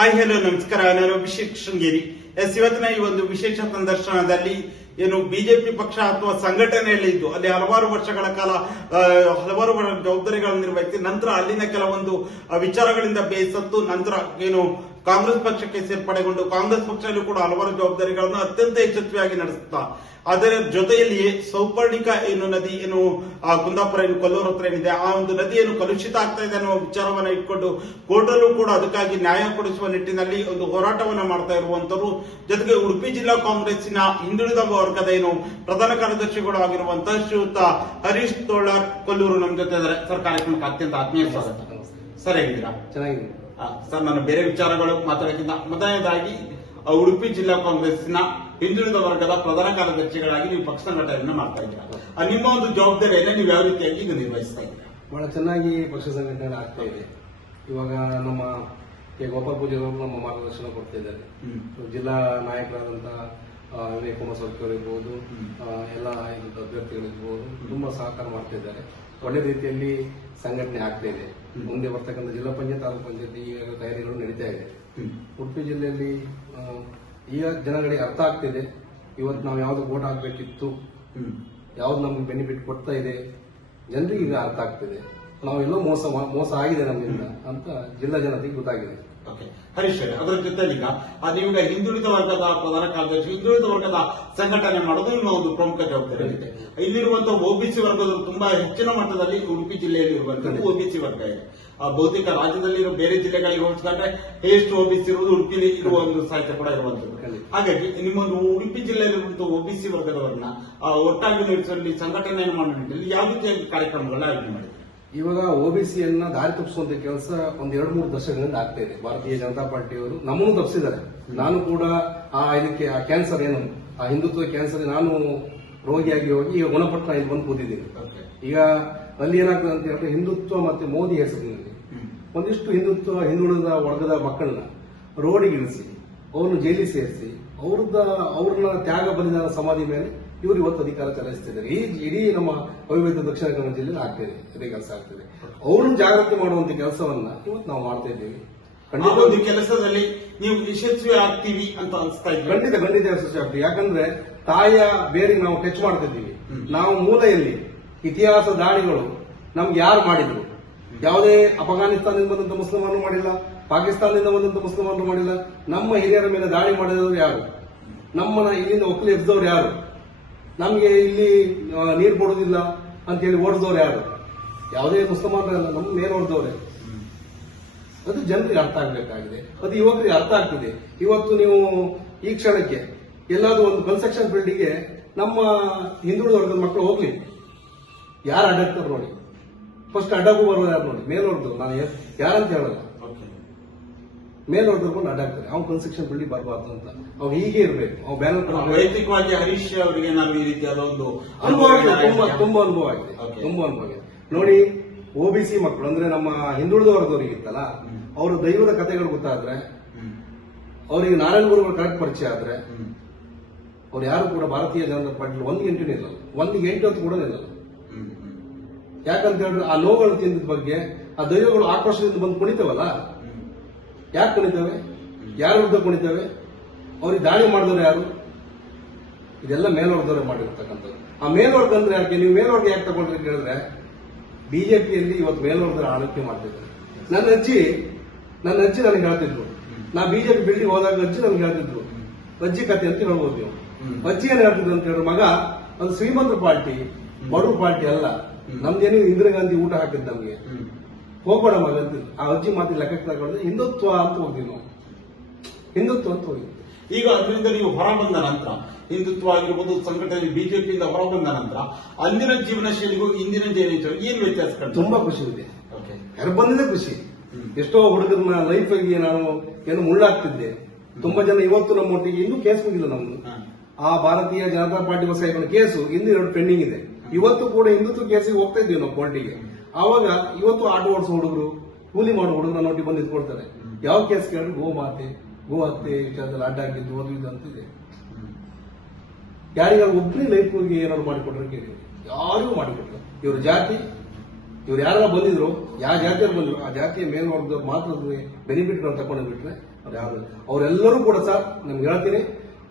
Hi hello ನಮಸ್ಕಾರ. ನಾನು ಅಭಿಷೇಕ್ ಶೃಂಗೇರಿ. ಇವತ್ತಿನ ಈ ಒಂದು ವಿಶೇಷ ಸಂದರ್ಶನದಲ್ಲಿ ಏನು ಬಿಜೆಪಿ ಪಕ್ಷ ಅಥವಾ ಸಂಘಟನೆಯಲ್ಲಿದ್ದು ಅಲ್ಲಿ ಹಲವಾರು ವರ್ಷಗಳ ಕಾಲ ಹಲವಾರು ಜವಾಬ್ದಾರಿಗಳನ್ನು ನಿರ್ವಹಿಸಿ ನಂತರ ಅಲ್ಲಿನ ಕೆಲವೊಂದು ವಿಚಾರಗಳಿಂದ ಬೇಸತ್ತು ನಂತರ ಏನು ಕಾಂಗ್ರೆಸ್ ಪಕ್ಷಕ್ಕೆ ಸೇರ್ಪಡೆಗೊಂಡು ಕಾಂಗ್ರೆಸ್ ಪಕ್ಷದಲ್ಲೂ ಕೂಡ ಹಲವಾರು ಜವಾಬ್ದಾರಿಗಳನ್ನು ಅತ್ಯಂತ ಯಶಸ್ವಿಯಾಗಿ ನಡೆಸುತ್ತಾ ಅದರ ಜೊತೆಯಲ್ಲಿಯೇ ಸೌಪರ್ಣಿಕ ಏನು ನದಿ ಏನು ಕುಂದಾಪುರ ಏನು ಕೊಲ್ಲೂರು ಹತ್ರ ಏನಿದೆ ಆ ಒಂದು ನದಿ ಏನು ಕಲುಷಿತ ಆಗ್ತಾ ಇದೆ ಅನ್ನೋ ವಿಚಾರವನ್ನ ಇಟ್ಕೊಂಡು ಕೋರ್ಟಲ್ಲೂ ಕೂಡ ಅದಕ್ಕಾಗಿ ನ್ಯಾಯ ಕೊಡಿಸುವ ನಿಟ್ಟಿನಲ್ಲಿ ಒಂದು ಹೋರಾಟವನ್ನ ಮಾಡ್ತಾ ಇರುವಂತರು. ಜೊತೆಗೆ ಉಡುಪಿ ಜಿಲ್ಲಾ ಕಾಂಗ್ರೆಸ್ಸಿನ ಹಿಂದುಳಿದ ವರ್ಗದ ಏನು ಪ್ರಧಾನ ಕಾರ್ಯದರ್ಶಿಗಳು ಆಗಿರುವಂತಹ ಶ್ರೀಯುತ ಹರೀಶ್ ತೋಳಾರ್ ಕೊಲ್ಲೂರು ನಮ್ಮ ಜೊತೆ ಇದ್ದಾರೆ. ಸರ್, ಕಾರ್ಯಕ್ರಮಕ್ಕೆ ಅತ್ಯಂತ ಆತ್ಮೀಯ ಸ್ವಾಗತ. ಸರ್, ಹೇಗಿದ್ದೀರಾ? ಚೆನ್ನಾಗಿದೆ ಸರ್. ನಾನು ಬೇರೆ ವಿಚಾರಗಳು ಮಾತಾಡೋಕ್ಕಿಂತ ಮೊದಲನೇದಾಗಿ ಉಡುಪಿ ಜಿಲ್ಲಾ ಕಾಂಗ್ರೆಸ್ನ ಹಿಂದುಳಿದ ವರ್ಗದ ಪ್ರಧಾನ ಕಾರ್ಯದರ್ಶಿಗಳಾಗಿ ನೀವು ಪಕ್ಷ ಸಂಘಟನೆಯನ್ನ ಮಾಡ್ತಾ ಇದ್ದೀರಾ. ನಿಮ್ಮ ಒಂದು ಜವಾಬ್ದಾರಿಯನ್ನ ನೀವು ಯಾವ ರೀತಿಯಾಗಿ ಈಗ ನಿರ್ವಹಿಸ್ತಾ ಇದ್ದೀರಾ? ಬಹಳ ಚೆನ್ನಾಗಿ ಪಕ್ಷ ಸಂಘಟನೆ ಆಗ್ತಾ ಇದೆ. ಇವಾಗ ನಮ್ಮ ಗೋಪಾಲ್ ಪೂಜಾರಿ ಅವರು ನಮ್ಮ ಮಾರ್ಗದರ್ಶನ ಕೊಡ್ತಾ ಇದ್ದಾರೆ. ಜಿಲ್ಲಾ ನಾಯಕರಾದಂತಹ ವಿನಯ್ ಕುಮಾರ್ ಸರ್ಕಿ ಇರ್ಬೋದು, ಎಲ್ಲ ಅಭ್ಯರ್ಥಿಗಳಿರ್ಬೋದು ತುಂಬಾ ಸಹಕಾರ ಮಾಡ್ತಾ ಇದ್ದಾರೆ. ಒಳ್ಳೆ ರೀತಿಯಲ್ಲಿ ಸಂಘಟನೆ ಆಗ್ತಾ ಇದೆ. ಮುಂದೆ ಬರ್ತಕ್ಕಂಥ ಜಿಲ್ಲಾ ಪಂಚಾಯತ್ ತಾಲೂಕು ಪಂಚಾಯತ್ ಈಗ ತಯಾರಿಗಳು ನಡೀತಾ ಇದೆ. ಉಡುಪಿ ಜಿಲ್ಲೆಯಲ್ಲಿ ಈಗ ಜನಗಳಿಗೆ ಅರ್ಥ ಆಗ್ತಿದೆ ಇವತ್ತು ನಾವು ಯಾವ್ದು ವೋಟ್ ಹಾಕ್ಬೇಕಿತ್ತು, ಯಾವ್ದು ನಮ್ಗೆ ಬೆನಿಫಿಟ್ ಕೊಡ್ತಾ ಇದೆ, ಜನರಿಗೆ ಈಗ ಅರ್ಥ ಆಗ್ತಿದೆ. ನಾವೆಲ್ಲೋ ಮೋಸ ಆಗಿದೆ ನಮ್ಮಿಂದ ಅಂತ ಜಿಲ್ಲಾ ಜನತೆಗೆ ಗೊತ್ತಾಗಿದೆ. ಹರೀಶ್, ಅದರ ಜೊತೆಲಿ ಈಗ ನೀವೀಗ ಹಿಂದುಳಿದ ವರ್ಗದ ಪ್ರಧಾನ ಕಾರ್ಯದರ್ಶಿ, ಹಿಂದುಳಿದ ವರ್ಗದ ಸಂಘಟನೆ ಮಾಡೋದು ನಿಮ್ಮ ಒಂದು ಪ್ರಮುಖ ಜವಾಬ್ದಾರಿ ಇದೆ. ಇಲ್ಲಿರುವಂತಹ ಒಬಿಸಿ ವರ್ಗದವರು ತುಂಬಾ ಹೆಚ್ಚಿನ ಮಟ್ಟದಲ್ಲಿ ಉಡುಪಿ ಜಿಲ್ಲೆಯಲ್ಲಿ ಇರುವಂತದ್ದು ಒಬಿಸಿ ವರ್ಗ ಇದೆ. ಬಹುತೇಕ ರಾಜ್ಯದಲ್ಲಿ ಬೇರೆ ಜಿಲ್ಲೆಗಳಿಗೆ ಹೋಲಿಸಿಕೊಂಡ್ರೆ ಎಷ್ಟು ಒಬಿಸಿ ಇರುವುದು ಉಡುಪಿಲಿ ಇರುವ ಒಂದು ಸಾಹಿತ್ಯ ಕೂಡ ಇರುವಂತದ್ದು. ಹಾಗಾಗಿ ನಿಮ್ಮ ಉಡುಪಿ ಜಿಲ್ಲೆಯಲ್ಲಿರುವಂತಹ ಒಬಿಸಿ ವರ್ಗದವರನ್ನ ಒಟ್ಟಾಗಿ ನಡೆಸುವಲ್ಲಿ ಸಂಘಟನೆಯನ್ನು ಮಾಡುವ ನಿಟ್ಟಿನಲ್ಲಿ ಯಾವ ರೀತಿಯಾಗಿ ಕಾರ್ಯಕ್ರಮಗಳನ್ನ ಆಯೋಜನೆ ಮಾಡಿದೆ? ಇವಾಗ ಒಬಿಸಿಯನ್ನ ದಾರಿ ತಪ್ಪಿಸುವಂತ ಕೆಲಸ ಒಂದ್ 2-3 ದಶಕಗಳಿಂದ ಆಗ್ತಾ ಇದೆ. ಭಾರತೀಯ ಜನತಾ ಪಾರ್ಟಿಯವರು ನಮ್ಮನ್ನು ತಪ್ಪಿಸಿದ್ದಾರೆ. ನಾನು ಕೂಡ ಇದಕ್ಕೆ ಆ ಕ್ಯಾನ್ಸರ್ ಏನು ಆ ಹಿಂದುತ್ವ ಕ್ಯಾನ್ಸರ್ ನಾನು ರೋಗಿಯಾಗಿ ಹೋಗಿ ಈಗ ಗುಣಪಟ್ಟ ಇಲ್ಲಿ ಬಂದು ಕೂತಿದ್ದೀನಿ. ಈಗ ಅಲ್ಲಿ ಏನಾಗ್ತದೆ ಅಂತ ಹೇಳಿದ್ರೆ ಹಿಂದುತ್ವ ಮತ್ತೆ ಮೋದಿ ಹೆಸರಿನಲ್ಲಿ ಒಂದಿಷ್ಟು ಹಿಂದುಳಿದ ವರ್ಗದ ಮಕ್ಕಳನ್ನ ರೋಡಿಗೆ ಇಳಿಸಿ ಅವ್ರನ್ನ ಜೈಲಿಗೆ ಸೇರಿಸಿ ಅವ್ರನ್ನ ತ್ಯಾಗ ಬಲಿದಾನ ಸಮಾಧಿ ಮೇಲೆ ಇವರು ಇವತ್ತು ಅಧಿಕಾರ ಚಲಾಯಿಸ್ತಿದ್ದಾರೆ. ಇಡೀ ನಮ್ಮ ಅವಿಭಜಿತ ದಕ್ಷಿಣ ಕನ್ನಡ ಜಿಲ್ಲೆಯಲ್ಲಿ ಆಗ್ತಿದೆ, ಅದೇ ಕೆಲಸ ಆಗ್ತಿದೆ. ಅವ್ರನ್ನ ಜಾಗೃತಿ ಮಾಡುವಂತ ಕೆಲಸವನ್ನ ಇವತ್ತು ನಾವು ಮಾಡ್ತಾ ಇದ್ದೇವೆ. ಖಂಡಿತ ಕೆಲಸದಲ್ಲಿ ನೀವು ಯಶಸ್ವಿ ಆಗ್ತೀವಿ ಅಂತ ಅನಿಸ್ತಾ ಇದೆ. ಖಂಡಿತ ಯಶಸ್ವಿ ಆಗ್ತೀವಿ. ಯಾಕಂದ್ರೆ ತಾಯಿಯ ಬೇರಿಗೆ ನಾವು ಟಚ್ ಮಾಡ್ತಿದ್ದೀವಿ. ನಾವು ಮೂಲೆಯಲ್ಲಿ ಇತಿಹಾಸ ದಾಳಿಗಳು ನಮ್ಗೆ ಯಾರು ಮಾಡಿದ್ರು? ಯಾವುದೇ ಅಫಘಾನಿಸ್ತಾನದಿಂದ ಬಂದಂತ ಮುಸ್ಲಿಮರು ಮಾಡಿಲ್ಲ, ಪಾಕಿಸ್ತಾನದಿಂದ ಬಂದಂತ ಮುಸ್ಲಿಮರು ಮಾಡಿಲ್ಲ. ನಮ್ಮ ಹಿರಿಯರ ಮೇಲೆ ದಾಳಿ ಮಾಡಿದವರು ಯಾರು? ನಮ್ಮನ್ನ ಇಲ್ಲಿಂದ ಒಕ್ಕಲಿ ಎಬ್ಸಿದವ್ರು ಯಾರು? ನಮ್ಗೆ ಇಲ್ಲಿ ನೀರು ಕೊಡುವುದಿಲ್ಲ ಅಂತ ಹೇಳಿ ಓಡಿದವ್ರು ಯಾರು? ಯಾವುದೇ ಮುಸಲ್ಮಾನರಲ್ಲ, ನಮ್ಮ ಮೇಲೆ ಓಡಿದವ್ರೆ. ಅದು ಜನರಿಗೆ ಅರ್ಥ ಆಗ್ಬೇಕಾಗಿದೆ, ಅದು ಯುವಕರಿಗೆ ಅರ್ಥ ಆಗ್ತದೆ. ಇವತ್ತು ನೀವು ಈ ಕ್ಷಣಕ್ಕೆ ಎಲ್ಲಾದ್ರೂ ಒಂದು ಕನ್ಸ್ಟ್ರಕ್ಷನ್ ಫೀಲ್ಡ್ಗೆ ನಮ್ಮ ಹಿಂದುಳಿದ ವರ್ಗದ ಮಕ್ಕಳು ಹೋಗ್ಲಿ, ಯಾರು ಅಡ್ಡಾಗ್ತಾರೆ ನೋಡಿ. ಫಸ್ಟ್ ಅಡ್ಡಕ್ಕೂ ಬರೋದು ಯಾರು ನೋಡಿ? ಮೇಲ್ವರ್ಗದವ್ರು. ನಾನು ಯಾರಂತ ಹೇಳಲ್ಲ, ಮೇಲ್ವರ್ಗದವ್ರು ಅಡ್ಡಾಗ್ತಾರೆ. ಅವ್ನು ಕನ್ಸ್ಟ್ರಕ್ಷನ್ ಫೀಲ್ಡ್ ಬರಬಾರ್ದು ಅಂತ ಅವ್ನು ಹೀಗೆ ಇರಬೇಕು. ಅವ್ನು ಬ್ಯಾನರ್ ವೈಯಕ್ತಿಕವಾಗಿ ಹರೀಶ್ ಅವರಿಗೆ ನಾನು ಈ ರೀತಿಯಾದ ಒಂದು ಅನುಭವ ಆಗಿದೆ, ತುಂಬಾ ಅನುಭವ ಆಗಿದೆ. ನೋಡಿ, ಒಬಿಸಿ ಮಕ್ಕಳು ಅಂದ್ರೆ ನಮ್ಮ ಹಿಂದುಳಿದ ವರ್ಗದವರಿಗಿತ್ತಲ್ಲ, ಅವ್ರ ದೈವದ ಕಥೆಗಳು ಗೊತ್ತಾದ್ರೆ, ಅವರಿಗೆ ನಾರಾಯಣ ಗುರುಗಳು ಕರೆಕ್ಟ್ ಪರಿಚಯ ಆದ್ರೆ, ಅವ್ರು ಯಾರು ಕೂಡ ಭಾರತೀಯ ಜನತಾ ಪಾರ್ಟಿ 1 ಗಂಟೆ ನಿಲ್ಲಲ್ಲ, 1 ಗಂಟೆ ಹೊತ್ತು ಕೂಡ ನಿಲ್ಲಲ್ಲ. ಯಾಕಂತ ಹೇಳಿದ್ರೆ ಆ ನೋವುಗಳು ತಿಂದ ಬಗ್ಗೆ ಆ ದೈವಗಳು ಆಕ್ರೋಶದಿಂದ ಬಂದು ಕುಣಿತವಲ್ಲ, ಯಾಕೆ ಕುಣಿತವೆ? ಯಾರ ವಿರುದ್ಧ ಕುಣಿತವೆ? ಅವ್ರಿಗೆ ದಾಳಿ ಮಾಡಿದವರು ಯಾರು? ಇದೆಲ್ಲ ಮೇಲ್ವರ್ಗದವರೇ ಮಾಡಿರ್ತಕ್ಕಂಥದ್ದು. ಆ ಮೇಲ್ವರ್ಗ ಅಂದ್ರೆ ಯಾಕೆ? ನೀವು ಮೇಲ್ವರ್ಗ ಯಾಕೆ ತಗೊಂಡ್ರಿ ಅಂತ ಹೇಳಿದ್ರೆ, ಬಿಜೆಪಿಯಲ್ಲಿ ಇವತ್ತು ಮೇಲ್ವರ್ಗದ ಆಳ್ವಿಕೆ ಮಾಡ್ತಿದ್ದಾರೆ. ನನ್ನ ಅಜ್ಜಿ ನನಗೆ ಹೇಳ್ತಿದ್ರು, ನಾ ಬಿಜೆಪಿ ಬಿಲ್ಡಿಂಗ್ ಹೋದಾಗ ಅಜ್ಜಿ ನಮ್ಗೆ ಹೇಳ್ತಿದ್ರು, ಅಜ್ಜಿ ಕತೆ ಅಂತ ಹೇಳ್ಬೋದು ನೀವು. ಅಜ್ಜಿ ಏನ್ ಹೇಳ್ತಿದ್ರು ಅಂತ ಹೇಳಿದ್ರೆ, ಮಗ ಅದು ಶ್ರೀಮಂತ ಪಾರ್ಟಿ, ಬಡವ್ರ ಪಾರ್ಟಿ ಅಲ್ಲ, ನಮ್ದೇನು ಇಂದಿರಾ ಗಾಂಧಿ ಊಟ ಹಾಕಿದ್ ನಮ್ಗೆ, ಹೋಗೋಣ ಮಗ ಅಂತ. ಆ ಅಜ್ಜಿ ಮಾತಿ ಲೆಕ್ಕಕ್ಕೆ ತಗೊಂಡ್ರೆ ಹಿಂದುತ್ವ ಅಂತ ಹೋಗ್ತೀವಿ ನಾವು, ಹಿಂದುತ್ವ ಅಂತ ಹೋಗಿ. ಈಗ ಅದರಿಂದ ನೀವು ಹೊರ ಬಂದ ನಂತರ, ಹಿಂದುತ್ವ ಆಗಿರ್ಬೋದು ಸಂಘಟನೆ ಬಿಜೆಪಿಯಿಂದ ಹೊರ ಬಂದ ನಂತರ ಅಂದಿನ ಜೀವನ ಶೈಲಿಗೂ ಇಂದಿನ ಜೀವನ ಏನು ವ್ಯತ್ಯಾಸ ಕಾಣ್ತದೆ? ತುಂಬಾ ಖುಷಿ ಇದೆ. ಯಾರು ಬಂದಿದೆ ಖುಷಿ. ಎಷ್ಟೋ ಹುಡುಗರನ್ನ ಲೈಫ್ಗೆ ನಾನು ಏನು ಮುಳ್ಳಾಗ್ತಿದ್ದೆ. ತುಂಬಾ ಜನ ಇವತ್ತು ನಮ್ಮೊಟ್ಟಿಗೆ ಇನ್ನೂ ಕೇಸ್ ಮುಗಿಲ್ಲ ನಮ್ದು. ಆ ಭಾರತೀಯ ಜನತಾ ಪಾರ್ಟಿ ಹೊಸ ಕೇಸು ಇನ್ನೂ 2 ಪೆಂಡಿಂಗ್ ಇದೆ. ಇವತ್ತು ಕೂಡ ಹಿಂದುತ್ವ ಕೇಸಿಗೆ ಹೋಗ್ತಾ ಇದ್ದೀವಿ ನಾವು ಕೋರ್ಟಿಗೆ. ಆವಾಗ ಇವತ್ತು ಆಟೋ ಓಡಿಸೋ ಹುಡುಗರು, ಕೂಲಿ ಮಾಡೋ ಹುಡುಗರು ನೋಡಿ ಬಂದು ನಿಂತ್ಕೊಳ್ತಾರೆ. ಯಾವ ಕೇಸ್ ಕೇಳಿದ್ರೆ ಗೋ ಹತ್ಯೆ ವಿಚಾರದಲ್ಲಿ ಅಡ್ಡ ಆಗಿದ್ದು ಅದು ಇದು ಅಂತಿದೆ. ಯಾರಿಗಾರು ಒಬ್ಬರೇ ಲೈಫ್ಗೆ ಏನಾದ್ರು ಮಾಡಿಕೊಟ್ರೆ ಕೇಳಿ, ಯಾರಿಗೂ ಮಾಡಿಕೊಟ್ರು. ಇವ್ರ ಜಾತಿ, ಇವ್ರು ಯಾರು ಬಂದಿದ್ರು, ಯಾವ ಜಾತಿಯವ್ರು ಬಂದ್ರು, ಆ ಜಾತಿಯ ಮೇಲ್ವರ್ಗದವ್ರು ಮಾತ್ರ ಬೆನಿಫಿಟ್ ತಗೊಂಡು ಬಿಟ್ರೆ ಅವ್ರು ಯಾರು ಅವರೆಲ್ಲರೂ ಕೂಡ ಸರ್ ನಿಮ್ಗೆ ಹೇಳ್ತೀನಿ,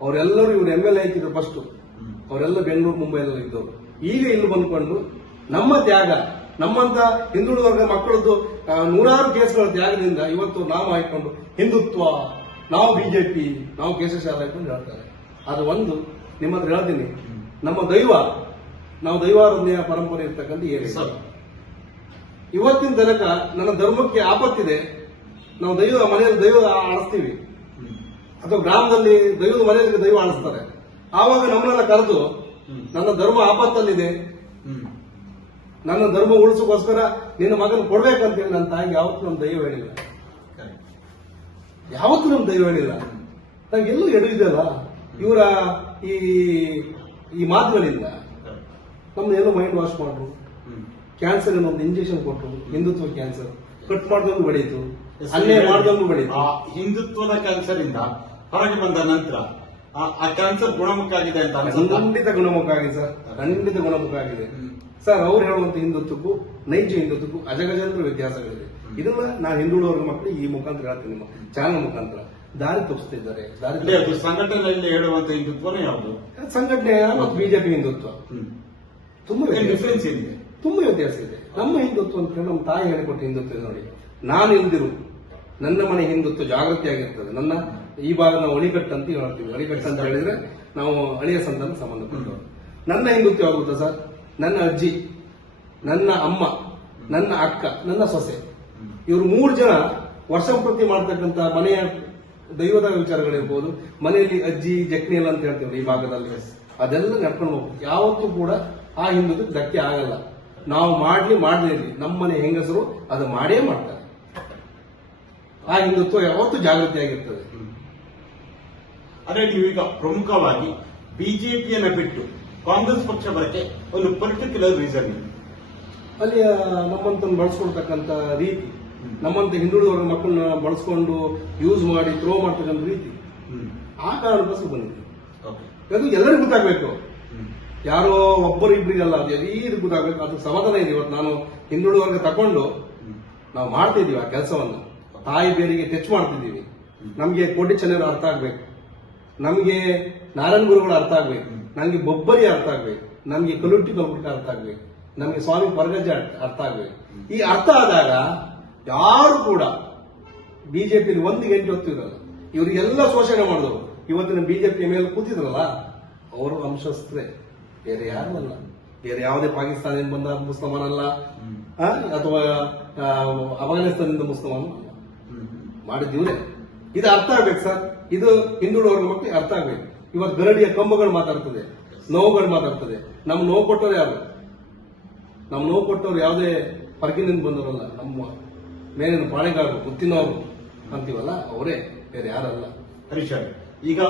ಅವರೆಲ್ಲರೂ ಇವ್ರು MLA ಹಾಕಿದ್ರು ಫಸ್ಟ್, ಅವರೆಲ್ಲ ಬೆಂಗಳೂರು ಮುಂಬೈ ಎಲ್ಲ ಇದ್ದವರು. ಈಗ ಇಲ್ಲಿ ಬಂದ್ಕೊಂಡು ನಮ್ಮ ತ್ಯಾಗ, ನಮ್ಮಂತ ಹಿಂದುಳಿದ ವರ್ಗ ಮಕ್ಕಳದ್ದು ನೂರಾರು ಕೇಸ್ಗಳ ತ್ಯಾಗದಿಂದ ಇವತ್ತು ನಾವು ಹಾಕೊಂಡು ಹಿಂದುತ್ವ, ನಾವು ಬಿಜೆಪಿ, ನಾವು ಕೇಶವ ಹಾಕೊಂಡು ಹೇಳ್ತಾರೆ. ಅದು ಒಂದು ನಿಮ್ಮ ಹತ್ರ ಹೇಳ್ತೀನಿ, ನಮ್ಮ ದೈವ, ನಾವು ದೈವಾರಾಧನೆಯ ಪರಂಪರೆ ಇರ್ತಕ್ಕಂಥ ಏರಿ ಇವತ್ತಿನ ತನಕ ನನ್ನ ಧರ್ಮಕ್ಕೆ ಆಪತ್ತಿದೆ, ನಾವು ದೈವ ಮನೆಯಲ್ಲಿ ದೈವ ಆಡಿಸ್ತೀವಿ, ಅಥವಾ ಗ್ರಾಮದಲ್ಲಿ ದೈವದ ಮನೆಯಲ್ಲಿ ದೈವ ಆಡಿಸ್ತಾರೆ. ಆವಾಗ ನಮ್ಮನ್ನ ಕರೆದು ನನ್ನ ಧರ್ಮ ಆಪತ್ತಲ್ಲಿದೆ, ನನ್ನ ಧರ್ಮ ಉಳಿಸೋಕೋಸ್ಕರ ನಿನ್ನ ಮಗನ ಕೊಡ್ಬೇಕಂತೇಳಿ ನನ್ನ ತಾಯಿಗೆ ಯಾವತ್ತೂ ನಮ್ಮ ದೈವ ಹೇಳಿಲ್ಲ, ಯಾವತ್ತೂ ನಮ್ಮ ದೈವ ಹೇಳಿಲ್ಲ. ನಂಗೆಲ್ಲೂ ಎಡುವುದಲ್ಲ ಇವರ ಈ ಮಾತುಗಳಿಂದ ನಮ್ನೆಲ್ಲೋ ಮೈಂಡ್ ವಾಶ್ ಮಾಡ್ರು. ಕ್ಯಾನ್ಸರ್ ಒಂದು ಇಂಜೆಕ್ಷನ್ ಕೊಟ್ಟರು, ಹಿಂದುತ್ವ ಕ್ಯಾನ್ಸರ್ ಕಟ್ ಮಾಡಿದವನು ಬೆಳೀತು, ಅನ್ಯಾಯ ಮಾಡಿದವನು ಬೆಳೀತು. ಹಿಂದುತ್ವದ ಕ್ಯಾನ್ಸರ್ ಇಂದ ಹೊರಗೆ ಬಂದ ನಂತರ ಆ ಕ್ಯಾನ್ಸರ್ ಗುಣಮುಖ ಆಗಿದೆ ಅಂತ ಖಂಡಿತ ಗುಣಮುಖ ಆಗಿದೆ ಸರ್, ಖಂಡಿತ ಗುಣಮುಖ ಆಗಿದೆ ಸರ್. ಅವ್ರು ಹೇಳುವಂತ ಹಿಂದುತ್ವಕ್ಕೂ ನೈಜ ಹಿಂದುತ್ವಕ್ಕೂ ಅಜಗಜಾಂತರ ವ್ಯತ್ಯಾಸಗಳಿದೆ. ಇದನ್ನ ನಾನು ಹಿಂದುಳಿದವರ್ಗ ಮಕ್ಕಳು ಈ ಮುಖಾಂತರ ಹೇಳ್ತೀನಿ, ನಿಮ್ಮ ಚಾನಲ್ ಮುಖಾಂತರ ದಾರಿ ತೋರಿಸ್ತಿದ್ದಾರೆ. ಸಂಘಟನೆಯಲ್ಲಿ ಹೇಳುವಂತ ಹಿಂದುತ್ವನೇ ಯಾವುದು? ಸಂಘಟನೆ ಮತ್ತು ಬಿಜೆಪಿ ಹಿಂದುತ್ವ ತುಂಬಾ ಡಿಫರೆನ್ಸ್ ಏನಿದೆ? ತುಂಬಾ ವ್ಯತ್ಯಾಸ ಇದೆ. ನಮ್ಮ ಹಿಂದುತ್ವ ಅಂತ ನಮ್ಮ ತಾಯಿ ಹೇಳಿಕೊಟ್ಟ ಹಿಂದುತ್ವ ಇದೆ ನೋಡಿ. ನಾನು ಇಲ್ದಿರು ನನ್ನ ಮನೆ ಹಿಂದುತ್ವ ಜಾಗೃತಿ ಆಗಿರ್ತದೆ. ನನ್ನ ಈ ಭಾಗ ನಾವು ಅಳಿಕಟ್ಟು ಅಂತ ಹೇಳ್ತೀವಿ. ಅಳಿಕಟ್ಟು ಅಂತ ಹೇಳಿದ್ರೆ ನಾವು ಅಳಿಯ ಸಂತಾನ ಸಂಬಂಧಪಟ್ಟವರು. ನನ್ನ ಹಿಂದುತ್ವ ಯಾವುದು ಸರ್? ನನ್ನ ಅಜ್ಜಿ, ನನ್ನ ಅಮ್ಮ, ನನ್ನ ಅಕ್ಕ, ನನ್ನ ಸೊಸೆ, ಇವರು 3 ಜನ ವರ್ಷ ಪ್ರತಿ ಮಾಡ್ತಕ್ಕಂಥ ಮನೆಯ ದೈವದ ವಿಚಾರಗಳಿರ್ಬೋದು, ಮನೆಯಲ್ಲಿ ಅಜ್ಜಿ ಜಕ್ನಿ ಎಲ್ಲ ಅಂತ ಹೇಳ್ತೀವಿ ಈ ಭಾಗದಲ್ಲಿ, ಅದೆಲ್ಲ ನಡ್ಕೊಂಡು ಹೋಗ್ಬೇಕು. ಯಾವತ್ತೂ ಕೂಡ ಆ ಹಿಂದುತ್ವಕ್ಕೆ ಧಕ್ಕೆ ಆಗಲ್ಲ. ನಾವು ಮಾಡಲಿ ನಮ್ಮನೆ ಹೆಂಗಸರು ಅದು ಮಾಡೇ ಮಾಡ್ತಾರೆ. ಆ ಹಿಂದುತ್ವ ಯಾವತ್ತೂ ಜಾಗೃತಿಯಾಗಿರ್ತದೆ. ಅದೇ ನೀವೀಗ ಪ್ರಮುಖವಾಗಿ ಬಿಜೆಪಿಯನ್ನ ಬಿಟ್ಟು ಕಾಂಗ್ರೆಸ್ ಪಕ್ಷ ಬರಕ್ಕೆ ಒಂದು ಪರ್ಟಿಕ್ಯುಲರ್ ರೀಸನ್ ಇದೆ. ಅಲ್ಲಿ ನಮ್ಮಂತ ಬಳಸ್ಕೊಳ್ತಕ್ಕಂಥ ರೀತಿ, ನಮ್ಮಂತ ಹಿಂದುಳಿದವರ ಮಕ್ಕಳನ್ನ ಬಳಸ್ಕೊಂಡು ಯೂಸ್ ಮಾಡಿ ಥ್ರೋ ಮಾಡ್ತಕ್ಕಂಥ ರೀತಿ, ಆ ಕಾರಣಕ್ಕೋಸ್ಕರ ಬಂದಿದೆ. ಅದು ಎಲ್ಲರಿಗೂ ಗೊತ್ತಾಗಬೇಕು, ಯಾರೋ ಒಬ್ಬರು ಇಬ್ಬರಿಗಲ್ಲ, ಅದು ಇದು ಗೊತ್ತಾಗಬೇಕು. ಅದು ಸಮಾಧಾನ ಇದೆ. ಇವತ್ತು ನಾನು ಹಿಂದುಳಿದವರ್ಗ ತಕೊಂಡು ನಾವು ಮಾಡ್ತಿದೀವಿ ಆ ಕೆಲಸವನ್ನ, ತಾಯಿ ಬೇರಿಗೆ ಟಚ್ ಮಾಡ್ತಿದ್ದೀವಿ. ನಮ್ಗೆ ಕೋಟಿ ಚೆನ್ನರು ಅರ್ಥ ಆಗ್ಬೇಕು, ನಮ್ಗೆ ನಾರಾಯಣ ಗುರುಗಳು ಅರ್ಥ ಆಗ್ಬೇಕು, ನಮ್ಗೆ ಬೊಬ್ಬರಿ ಅರ್ಥ ಆಗ್ಬೇಕು, ನಮ್ಗೆ ಕಲುಟ್ಟಿ ಕಲ್ಪುಟ್ಟ ಅರ್ಥ ಆಗ್ಬೇಕು, ನಮ್ಗೆ ಸ್ವಾಮಿ ಪರಗಜ್ಜ ಅರ್ಥ ಆಗ್ಬೇಕು. ಈ ಅರ್ಥ ಆದಾಗ ಯಾರು ಕೂಡ ಬಿಜೆಪಿಯಲ್ಲಿ 1 ಗಂಟೆ ಹೊತ್ತು ಇರಲ್ಲ. ಇವರಿಗೆಲ್ಲ ಶೋಷಣೆ ಮಾಡಿದವರು ಇವತ್ತಿನ ಬಿಜೆಪಿ ಮೇಲೆ ಕೂತಿದ್ರಲ್ಲ, ಅವರು ವಂಶಸ್ಥರೇ, ಬೇರೆ ಯಾರು ಅಲ್ಲ. ಬೇರೆ ಯಾವುದೇ ಪಾಕಿಸ್ತಾನದಿಂದ ಬಂದ ಮುಸ್ಲಿಮಾನ್ ಅಲ್ಲ, ಅಥವಾ ಅಫ್ಘಾನಿಸ್ತಾನದಿಂದ ಮುಸ್ಲಿಮಾನ್ ಮಾಡಿದ್ದೀವ್ರೆ. ಇದು ಅರ್ಥ ಆಗ್ಬೇಕು ಸರ್. ಇದು ಹಿಂದುಳಿದವರ್ಗ ಮಕ್ಕಳಿಗೆ ಅರ್ಥ ಆಗ್ಬೇಕು. ಇವತ್ತು ಗರಡಿಯ ಕಂಬಗಳು ಮಾತಾಡ್ತದೆ, ನೋವುಗಳು ಮಾತಾಡ್ತದೆ. ನಮ್ ನೋವು ಕೊಟ್ಟವ್ರು ಯಾರು? ನಮ್ ನೋವು ಕೊಟ್ಟವ್ರು ಯಾವುದೇ ಹೊರಗಿನಿಂದ ಬಂದವರಲ್ಲ, ನಮ್ಮ ಮೇಲಿನ ಪಾಳೆಗಾರರು, ಗೊತ್ತಿನವರು ಅಂತೀವಲ್ಲ, ಅವರೇ, ಬೇರೆ ಯಾರಲ್ಲ. ಹರೀಶ್ ಈಗ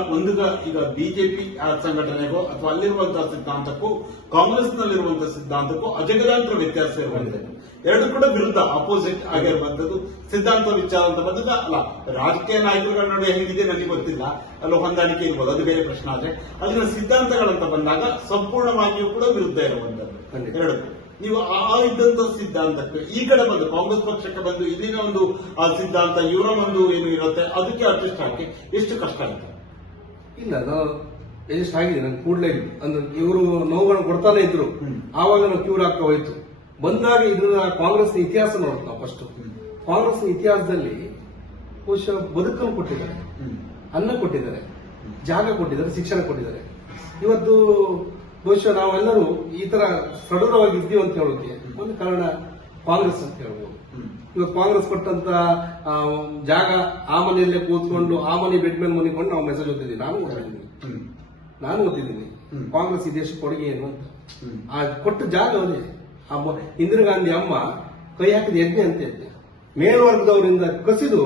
ಈಗ ಬಿಜೆಪಿ ಸಂಘಟನೆಗೂ ಅಥವಾ ಅಲ್ಲಿರುವಂತಹ ಸಿದ್ಧಾಂತಕ್ಕೂ ಕಾಂಗ್ರೆಸ್ನಲ್ಲಿರುವಂತಹ ಸಿದ್ಧಾಂತಕ್ಕೂ ಅಜಗಜಾಂತರ ವ್ಯತ್ಯಾಸ ಇರುವಂತದ್ದು. ಎರಡು ಕೂಡ ವಿರುದ್ಧ, ಅಪೋಸಿಟ್ ಆಗಿರುವಂತದ್ದು ಸಿದ್ಧಾಂತ ವಿಚಾರ ಅಂತ ಬಂದಾಗ ಅಲ್ಲ, ರಾಜಕೀಯ ನಾಯಕರುಗಳ ನಡುವೆ ಹೆಂಗಿದೆ ನನಗೆ ಗೊತ್ತಿಲ್ಲ, ಅಲ್ಲ ಹೊಂದಾಣಿಕೆ ಇರ್ಬೋದು, ಅದು ಬೇರೆ ಪ್ರಶ್ನೆ. ಆದ್ರೆ ಅದನ್ನ ಸಿದ್ಧಾಂತಗಳಂತ ಬಂದಾಗ ಸಂಪೂರ್ಣವಾಗಿಯೂ ಕೂಡ ವಿರುದ್ಧ ಇರುವಂತದ್ದು ಎರಡು. ನೀವು ಆ ಇದ್ದಂತ ಸಿದ್ಧಾಂತಕ್ಕೆ ಈ ಕಡೆ ಬಂದು ಕಾಂಗ್ರೆಸ್ ಪಕ್ಷಕ್ಕೆ ಬಂದು ಇಲ್ಲಿನ ಒಂದು ಸಿದ್ಧಾಂತ, ಇವರ ಒಂದು ಏನು ಇರುತ್ತೆ ಅದಕ್ಕೆ ಅಡ್ಜಸ್ಟ್ ಆಗಿ ಎಷ್ಟು ಕಷ್ಟ ಆಗುತ್ತೆ? ಇಲ್ಲ, ನಾವು ಅಡ್ಜಸ್ಟ್ ಆಗಿದೆ. ನಂಗೆ ಕೂಡಲೇ ಅಂದ್ರೆ ಇವರು ನೋವುಗಳನ್ನು ಕೊಡ್ತಾನೆ ಇದ್ರು, ಆವಾಗ ನಾವು ಕ್ಯೂರ್ ಆಗ್ತಾ ಹೋಯ್ತು. ಬಂದಾಗ ಇದನ್ನ ಕಾಂಗ್ರೆಸ್ ಇತಿಹಾಸ ನೋಡುತ್ತೆ ನಾವು ಫಸ್ಟ್. ಕಾಂಗ್ರೆಸ್ ಇತಿಹಾಸದಲ್ಲಿ ಬಹುಶಃ ಬದುಕನ್ನು ಕೊಟ್ಟಿದ್ದಾರೆ, ಅನ್ನ ಕೊಟ್ಟಿದ್ದಾರೆ, ಜಾಗ ಕೊಟ್ಟಿದ್ದಾರೆ, ಶಿಕ್ಷಣ ಕೊಟ್ಟಿದ್ದಾರೆ. ಇವತ್ತು ಬಹುಶಃ ನಾವೆಲ್ಲರೂ ಈ ತರ ಸಡಗರವಾಗಿ ಇದ್ದೀವಿ ಅಂತ ಹೇಳೋಕೆ ಒಂದು ಕಾರಣ ಕಾಂಗ್ರೆಸ್ ಅಂತ ಹೇಳ್ಬೋದು. ಇವತ್ತು ಕಾಂಗ್ರೆಸ್ ಕೊಟ್ಟಂತ ಜಾಗ, ಆ ಮನೆಯಲ್ಲೇ ಕೂತ್ಕೊಂಡು ಆ ಮನೆ ಬೆಡ್ ಮೇಲೆ ಮನಿಕೊಂಡು ನಾವು ಮೆಸೇಜ್ ಓದ್ತಿದ್ದೀವಿ. ನಾನು ಓದ್ತಿದ್ದೀನಿ ಕಾಂಗ್ರೆಸ್ ಈ ದೇಶಕ್ಕೆ ಕೊಡುಗೆ ಏನು ಅಂತ. ಆ ಕೊಟ್ಟ ಜಾಗ ಅದೇ. ಇಂದಿರಾ ಗಾಂಧಿ ಅಮ್ಮ ಕೈ ಹಾಕಿದ ಯಜ್ಞ ಅಂತ ಇದ್ದೆ, ಮೇಲ್ವರ್ಗದವರಿಂದ ಕಸಿದು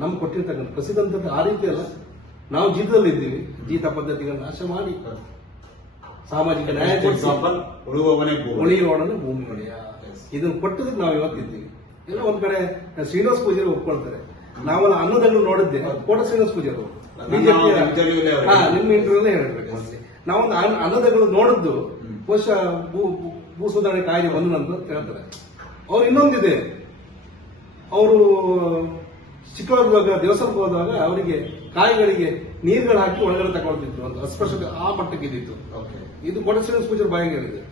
ನಮ್ಗೆ ಕೊಟ್ಟಿರ್ತಕ್ಕಂಥ ಕಸಿದಂಥದ್ದು ಆ ರೀತಿ ಅಲ್ಲ. ನಾವು ಜೀತದಲ್ಲಿ ಇದ್ದೀವಿ, ಜೀತ ಪದ್ಧತಿಗಳನ್ನ ನಾಶ ಮಾಡಿ ಸಾಮಾಜಿಕ ನ್ಯಾಯ ಉಳಿಯೋಣ ಭೂಮಿ ಒಡೆಯ ಇದನ್ನು ಕೊಟ್ಟದಕ್ಕೆ ನಾವು ಇವತ್ತಿದ್ದೀವಿ. ಎಲ್ಲ ಒಂದ್ ಕಡೆ ಶ್ರೀನಿವಾಸ ಪೂಜಾರಿ ಒಪ್ಕೊಳ್ತಾರೆ. ನಾವೆಲ್ಲ ಅನ್ನದಗಳು ನೋಡಿದ್ದೆ, ಕೋಟ ಶ್ರೀನಿವಾಸ ಪೂಜಾರಿ ಬಿಜೆಪಿ ನಿಮ್ಮ ಇಂಟರ್ವ್ಯೂಲ್ಲೇ ಹೇಳ್ಬೇಕು. ನಾವೊಂದು ಅನ್ನದಗಳು ನೋಡಿದ್ದು ಬಹುಶಃ ಭೂ ಸುಧಾರಣೆ ಕಾಯ್ದೆ ಬಂದು ಅಂತ ಹೇಳ್ತಾರೆ. ಅವ್ರು ಇನ್ನೊಂದಿದೆ, ಅವರು ಚಿಕ್ಕವಾಗ ದೇವಸ್ಥಾನಕ್ಕೆ ಹೋದಾಗ ಅವರಿಗೆ ಕಾಯಿಗಳಿಗೆ ನೀರುಗಳು ಹಾಕಿ ಒಳಗಡೆ ತಗೊಳ್ತಿದ್ರು ಅಂತ ಅಸ್ಪೃಶ್ಯತೆ ಆ ಮಟ್ಟಕ್ಕೆ ಇದ್ದಿತ್ತು. ಇದು ಪ್ರೊಟೆಕ್ಷನ್ ಸ್ಪೀಚರ್ ಭಯಂಕರ ಇದೆ.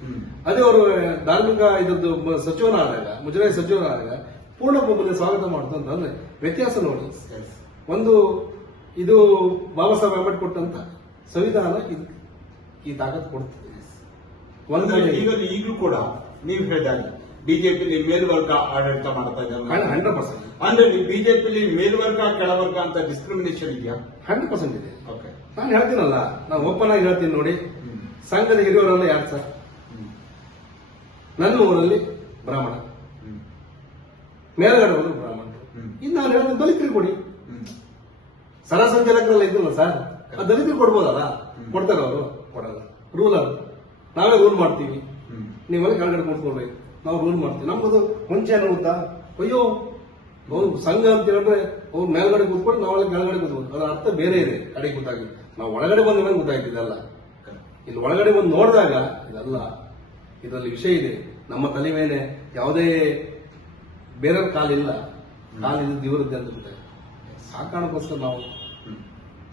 ಅದೇ ಅವರು ಧಾರ್ಮಿಕ ಇದ್ರದ್ದು ಸಚಿವನಾದಾಗ, ಮುಜರಾಯಿ ಸಚಿವನಾದಾಗ ಪೂರ್ಣ ಪ್ರಬಂಧ ಸ್ವಾಗತ ಮಾಡ್ತು ಅಂತಂದ್ರೆ ವ್ಯತ್ಯಾಸ ನೋಡಿ. ಒಂದು ಇದು ಬಾಬಾ ಸಾಹೇಬ್ ಅಂಬೇಡ್ಕರ್ ಕೊಟ್ಟಂತ ಸಂವಿಧಾನ ಈ ತಾಕತ್ ಕೊಡ್ತದೆ. ಈಗಲೂ ಕೂಡ ನೀವು ಹೇಳಿದಾಗ ಬಿಜೆಪಿ ಮೇಲ್ವರ್ಗ ಆಡಳಿತ ಮಾಡ್ತಾ ಇದ್ದಾರೆ 100%. ಅಂದ್ರೆ ಬಿಜೆಪಿ ಮೇಲ್ವರ್ಗ ಕೆಳವರ್ಗ ಅಂತ ಡಿಸ್ಕ್ರಿಮಿನೇಷನ್ ಇದೆಯಾ? 100% ಇದೆ. ನಾನು ಹೇಳ್ತೀನಲ್ಲ, ನಾನು ಓಪನ್ ಆಗಿ ಹೇಳ್ತೀನಿ ನೋಡಿ. ಸಂಘದ ಹಿರಿಯವರೆಲ್ಲ ಯಾರು ಸರ್? ನನ್ನ ಊರಲ್ಲಿ ಬ್ರಾಹ್ಮಣ, ಮೇಲ್ಗಡೆ ಹೋದ್ರು ಬ್ರಾಹ್ಮಣರು. ಇನ್ನು ನಾನು ಹೇಳಿದ ದಲಿತರಿಗೆ ಕೊಡಿ. ಸರಸಂಚಾಲಕರೆಲ್ಲ ಇದ್ರಲ್ಲ ಸರ್, ಆ ದಲಿತರಿಗೆ ಕೊಡ್ಬೋದಲ್ಲ? ಕೊಡ್ತಾರೆ ಅವರು? ಕೊಡಲ್ಲ. ರೂಲ್ ಅದು. ನಾವೇ ರೂಲ್ ಮಾಡ್ತೀವಿ, ನೀವೆಲ್ಲ ಕೆಳಗಡೆ ಕೂತ್ಕೊಳ್ಬೇಕು, ನಾವು ರೂಲ್ ಮಾಡ್ತೀವಿ. ನಮ್ಗದು ಮುಂಚೆ ಏನು ಗೊತ್ತಾ? ಅಯ್ಯೋ ಅವ್ರು ಸಂಘ ಅಂತ ಹೇಳಿದ್ರೆ ಅವ್ರು ಮೇಲ್ಗಡೆ ಕೂತ್ಕೊಂಡು ನಾವೆಲ್ಲ ಕೆಳಗಡೆ ಕೂತ್ಕೊಂಡು, ಅದರ ಅರ್ಥ ಬೇರೆ ಇದೆ. ಕಡೆ ಕೂತಾಗಿ ನಾವು ಒಳಗಡೆ ಬಂದ ಮೇಲೆ ಗೊತ್ತಾಗ್ತಿದೆಲ್ಲ. ಇಲ್ಲಿ ಒಳಗಡೆ ಬಂದು ನೋಡಿದಾಗ ಇದಲ್ಲ, ಇದರಲ್ಲಿ ವಿಷಯ ಇದೆ. ನಮ್ಮ ತಲೆ ಮೇಲೆ ಯಾವುದೇ ಬೇರೆ ಕಾಲಿಲ್ಲ, ಕಾಲಿದ್ದು ದೇವರದ್ದೆ ಅಂತ ಗೊತ್ತಾಯ್ತು. ಆ ಕಾರಣಕ್ಕೋಸ್ಕರ ನಾವು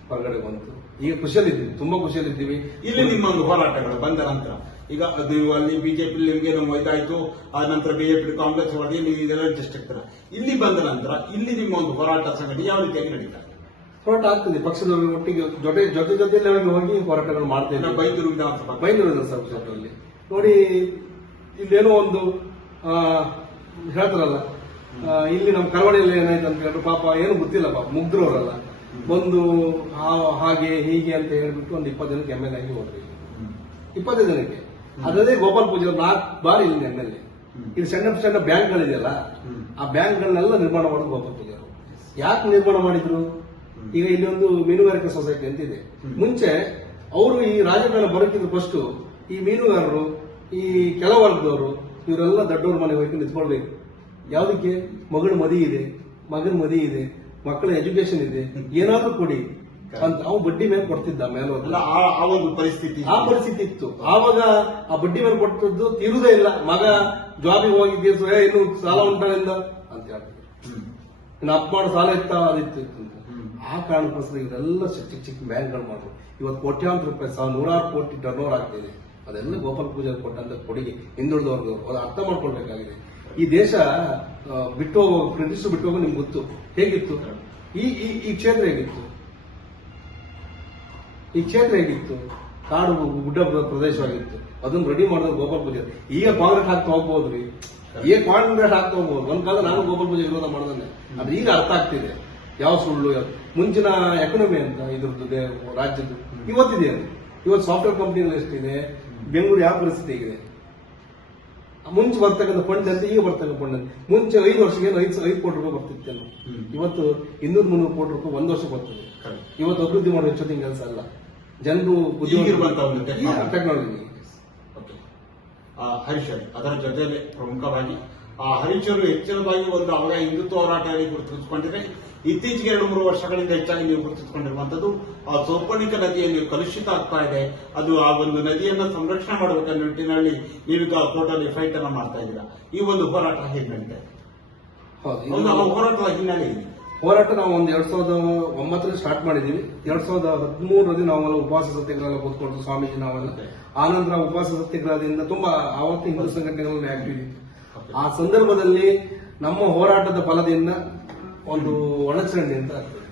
ಹೊರಗಡೆ ಬಂತು. ಈಗ ಖುಷಿಯಲ್ಲಿದ್ದೀವಿ, ತುಂಬಾ ಖುಷಿಯಲ್ಲಿದ್ದೀವಿ. ಇಲ್ಲಿ ನಿಮ್ಮ ಒಂದು ಹೋರಾಟಗಳು ಬಂದ ನಂತರ ಈಗ ಅದು ಅಲ್ಲಿ ಬಿಜೆಪಿ ನಿಮಗೆ ಇದಾಯ್ತು, ಆ ನಂತರ ಬಿಜೆಪಿ ಕಾಂಗ್ರೆಸ್ ಹೊರಗೆ ನೀವು ಇದೆಲ್ಲ ಅಡ್ಜಸ್ಟ್ ಆಗ್ತಾರೆ. ಇಲ್ಲಿ ಬಂದ ನಂತರ ಇಲ್ಲಿ ನಿಮ್ಮ ಒಂದು ಹೋರಾಟ ಸಂಘಟನೆ ಯಾವ ರೀತಿಯಾಗಿ ನಡೀತಾರೆ? ಹೋರಾಟ ಆಗ್ತದೆ. ಪಕ್ಷದವರು ಒಟ್ಟಿಗೆ ಜೊತೆಯಲ್ಲಿ ಹೋಗಿ ಹೋರಾಟಗಳು ಮಾಡ್ತೇವೆ. ಬೈಂದೂರು ವಿಧಾನಸಭಾ ಕ್ಷೇತ್ರದಲ್ಲಿ ನೋಡಿ, ಇಲ್ಲೇನೋ ಒಂದು ಹೇಳ್ತಾರಲ್ಲ, ಇಲ್ಲಿ ನಮ್ಮ ಕರಾವಳಿಯಲ್ಲಿ ಏನಾಯ್ತು ಅಂತ ಹೇಳಿದ್ರು, ಪಾಪ ಏನು ಗೊತ್ತಿಲ್ಲ, ಪಾಪ ಮುಗ್ಧರವರಲ್ಲ, ಬಂದು ಹಾಗೆ ಹೀಗೆ ಅಂತ ಹೇಳ್ಬಿಟ್ಟು ಒಂದು 20 ಜನಕ್ಕೆ MLA ಆಗಿ ಹೋದ್ರಿ. 25 ಜನಕ್ಕೆ. ಅದೇ ಗೋಪಾಲ್ ಪೂಜೆ 4 ಬಾರಿ ಇಲ್ಲಿ MLA. ಇದು ಸಣ್ಣ ಸಣ್ಣ ಬ್ಯಾಂಕ್ಗಳಿದೆಯಲ್ಲ, ಆ ಬ್ಯಾಂಕ್ಗಳನ್ನೆಲ್ಲ ನಿರ್ಮಾಣ ಮಾಡೋದು ಗೋಪಾಲ್ ಪೂಜೆ. ಯಾಕೆ ನಿರ್ಮಾಣ ಮಾಡಿದ್ರು? ಈಗ ಇಲ್ಲಿ ಒಂದು ಮೀನುಗಾರಿಕೆ ಸೊಸೈಟಿ ಅಂತ ಇದೆ. ಮುಂಚೆ ಅವರು ಈ ರಾಜಕಾರಣ ಬರೋಕ್ಕಿಂತ ಫಸ್ಟ್ ಈ ಮೀನುಗಾರರು, ಈ ಕೆಲ ವರ್ಗದವರು, ಇವರೆಲ್ಲ ದೊಡ್ಡವ್ರ ಮನೆ ಹೋಗಿ ನಿಂತ್ಕೊಳ್ಬೇಕು. ಯಾವುದಕ್ಕೆ? ಮಗಳ ಮದುವೆ ಇದೆ, ಮಗನ ಮದುವೆ ಇದೆ, ಮಕ್ಕಳ ಎಜುಕೇಶನ್ ಇದೆ, ಏನಾದ್ರೂ ಕೊಡಿ ಅಂತ ಅವು ಬಡ್ಡಿ ಮೇಲೆ ಕೊಡ್ತಿದ್ದ. ಮೇಲೆ ಆ ಒಂದು ಪರಿಸ್ಥಿತಿ ಇತ್ತು. ಆವಾಗ ಆ ಬಡ್ಡಿ ಮೇಲೆ ಕೊಟ್ಟದ್ದು ತೀರುವುದೇ ಇಲ್ಲ. ಮಗ ಜಾಬಿಗೆ ಹೋಗಿದ್ದೆ, ಇನ್ನು ಸಾಲ ಉಂಟಾಗಿಂದ ಅಂತ ಹೇಳ್ತಿದ್ರು. ಇನ್ನು ಅಪ್ಪ ಮಾಡೋ ಸಾಲ ಇತ್ತ ಅದಿತ್ತು ಅಂತ. ಆ ಕಾರಣಕ್ಕೋಸ್ಕರ ಇವರೆಲ್ಲ ಚಿಕ್ಕ ಚಿಕ್ಕ ಬ್ಯಾಂಕ್ಗಳು ಮಾಡಿದ್ರು. ಇವತ್ತು ಕೋಟ್ಯಾಂತರ ರೂಪಾಯಿ, 100 ಕೋಟಿ ಟರ್ನ್ ಓವರ್ ಆಗ್ತಿದೆ. ಅದೆಲ್ಲ ಗೋಪಾಲ್ ಪೂಜೆ ಕೊಟ್ಟಂತ ಕೊಡುಗೆ ಹಿಂದುಳಿದವ್ರದ್ದು. ಅದು ಅರ್ಥ ಮಾಡ್ಕೊಳ್ಬೇಕಾಗಿದೆ. ಈ ದೇಶ ಬಿಟ್ಟು ಹೋಗೋ, ಬ್ರಿಟಿಷ್ ಬಿಟ್ಟು ಹೋಗೋ ನಿಮ್ಗೆ ಗೊತ್ತು ಹೇಗಿತ್ತು. ಈ ಕ್ಷೇತ್ರ ಹೇಗಿತ್ತು? ಈ ಕ್ಷೇತ್ರ ಹೇಗಿತ್ತು? ಕಾಡು ಗುಡ್ಡ ಪ್ರದೇಶವಾಗಿತ್ತು. ಅದನ್ನ ರೆಡಿ ಮಾಡಿದ್ರೆ ಗೋಪಾಲ್ ಪೂಜೆ. ಈಗ ಕಾಂಗ್ರೆಸ್ ಹಾಕ್ತಾ ಹೋಗ್ಬೋದ್ರಿ, ಈಗ ಕಾಂಗ್ರೆಸ್ ಹಾಕ್ತಾ ಹೋಗ್ಬೋದು. ಒಂದ್ ಕಾಲ ನಾನು ಗೋಪಾಲ್ ಪೂಜೆ ವಿರೋಧ ಮಾಡೋದನ್ನೇ. ಅದು ಈಗ ಅರ್ಥ ಆಗ್ತಿದೆ ಯಾವ ಸುಳ್ಳು. ಮುಂಚಿನ ಎಕನಮಿ ಅಂತ ಇದ್ರದ್ದು ರಾಜ್ಯದ್ದು ಇವತ್ತಿದೆ. ಅದು ಇವತ್ತು ಸಾಫ್ಟ್ವೇರ್ ಕಂಪನಿಗಳು ಎಷ್ಟಿದೆ, ಬೆಂಗಳೂರು ಯಾವ ಪರಿಸ್ಥಿತಿ ಇದೆ. ಮುಂಚೆ ಬರ್ತಕ್ಕಂಥ ಫಂಡ್ ಅಂತ ಈಗ ಬರ್ತಕ್ಕಂಥ ಫಂಡ್ ಅಂತ. ಮುಂಚೆ 5 ವರ್ಷಕ್ಕೆ 5 ಕೋಟಿ ರೂಪಾಯಿ ಬರ್ತಿತ್ತೇನು. ಇವತ್ತು 200-300 ಕೋಟಿ ರೂಪಾಯಿ 1 ವರ್ಷ ಬರ್ತದೆ. ಇವತ್ತು ಅಭಿವೃದ್ಧಿ ಮಾಡೋ ಹೆಚ್ಚೊತ್ತಿನ ಕೆಲಸ ಅಲ್ಲ. ಜನರು ಟೆಕ್ನಾಲಜಿ. ಹರೀಶರು ಅದರ ಜೊತೆಯಲ್ಲಿ ಪ್ರಮುಖವಾಗಿ ಹರೀಶರು ಹೆಚ್ಚಿನದಾಗಿ ಒಂದು ಅವರ ಹಿಂದುತ್ವ ಹೋರಾಟದಲ್ಲಿ ಗುರುತಿಸಿಕೊಂಡಿದೆ. ಇತ್ತೀಚೆಗೆ 2-3 ವರ್ಷಗಳಿಂದ ಹೆಚ್ಚಾಗಿ ನೀವು ಗುರುತಿಸಿಕೊಂಡಿರುವಂತದ್ದು ಆ ಸೌಪರ್ಣಿಕ ನದಿಯಲ್ಲಿ ಕಲುಷಿತ ಆಗ್ತಾ ಇದೆ. ಅದು ಆ ಒಂದು ನದಿಯನ್ನ ಸಂರಕ್ಷಣೆ ಮಾಡಬೇಕನ್ನೋ ನಿಟ್ಟಿನಲ್ಲಿ ನೀವೀಗ ಕೋರ್ಟಲ್ಲಿ ಫೈಟ್ ಅನ್ನ ಮಾಡ್ತಾ ಇದ್ದೀರಾ. ಈ ಒಂದು ಹೋರಾಟ ಹೇಗೆ ನಡೀತಾ ಇದೆ? ಹೋರಾಟದ ಹಿನ್ನೆಲೆ ಇದೆ. ಹೋರಾಟ ನಾವು ಒಂದು 2009 ಸ್ಟಾರ್ಟ್ ಮಾಡಿದೀವಿ. 2013 ನಾವೆಲ್ಲ ಉಪವಾಸ ಸತ್ಯಾಗ್ರಹ ಕೂತ್ಕೊಂಡು ಸ್ವಾಮೀಜಿ ನಾವೆಲ್ಲ. ಆನಂತರ ಉಪವಾಸ ಸತ್ಯಾಗ್ರಹದಿಂದ ತುಂಬಾ ಆವತ್ತು ಹಿಂದೂ ಸಂಘಟನೆಗಳಲ್ಲಿ ಆಕ್ಟಿವ್ ಇತ್ತು. ಆ ಸಂದರ್ಭದಲ್ಲಿ ನಮ್ಮ ಹೋರಾಟದ ಫಲದಿಂದ ಒಂದು ಒಳಚರಂಡಿ ಅಂತ ಆಗ್ತದೆ.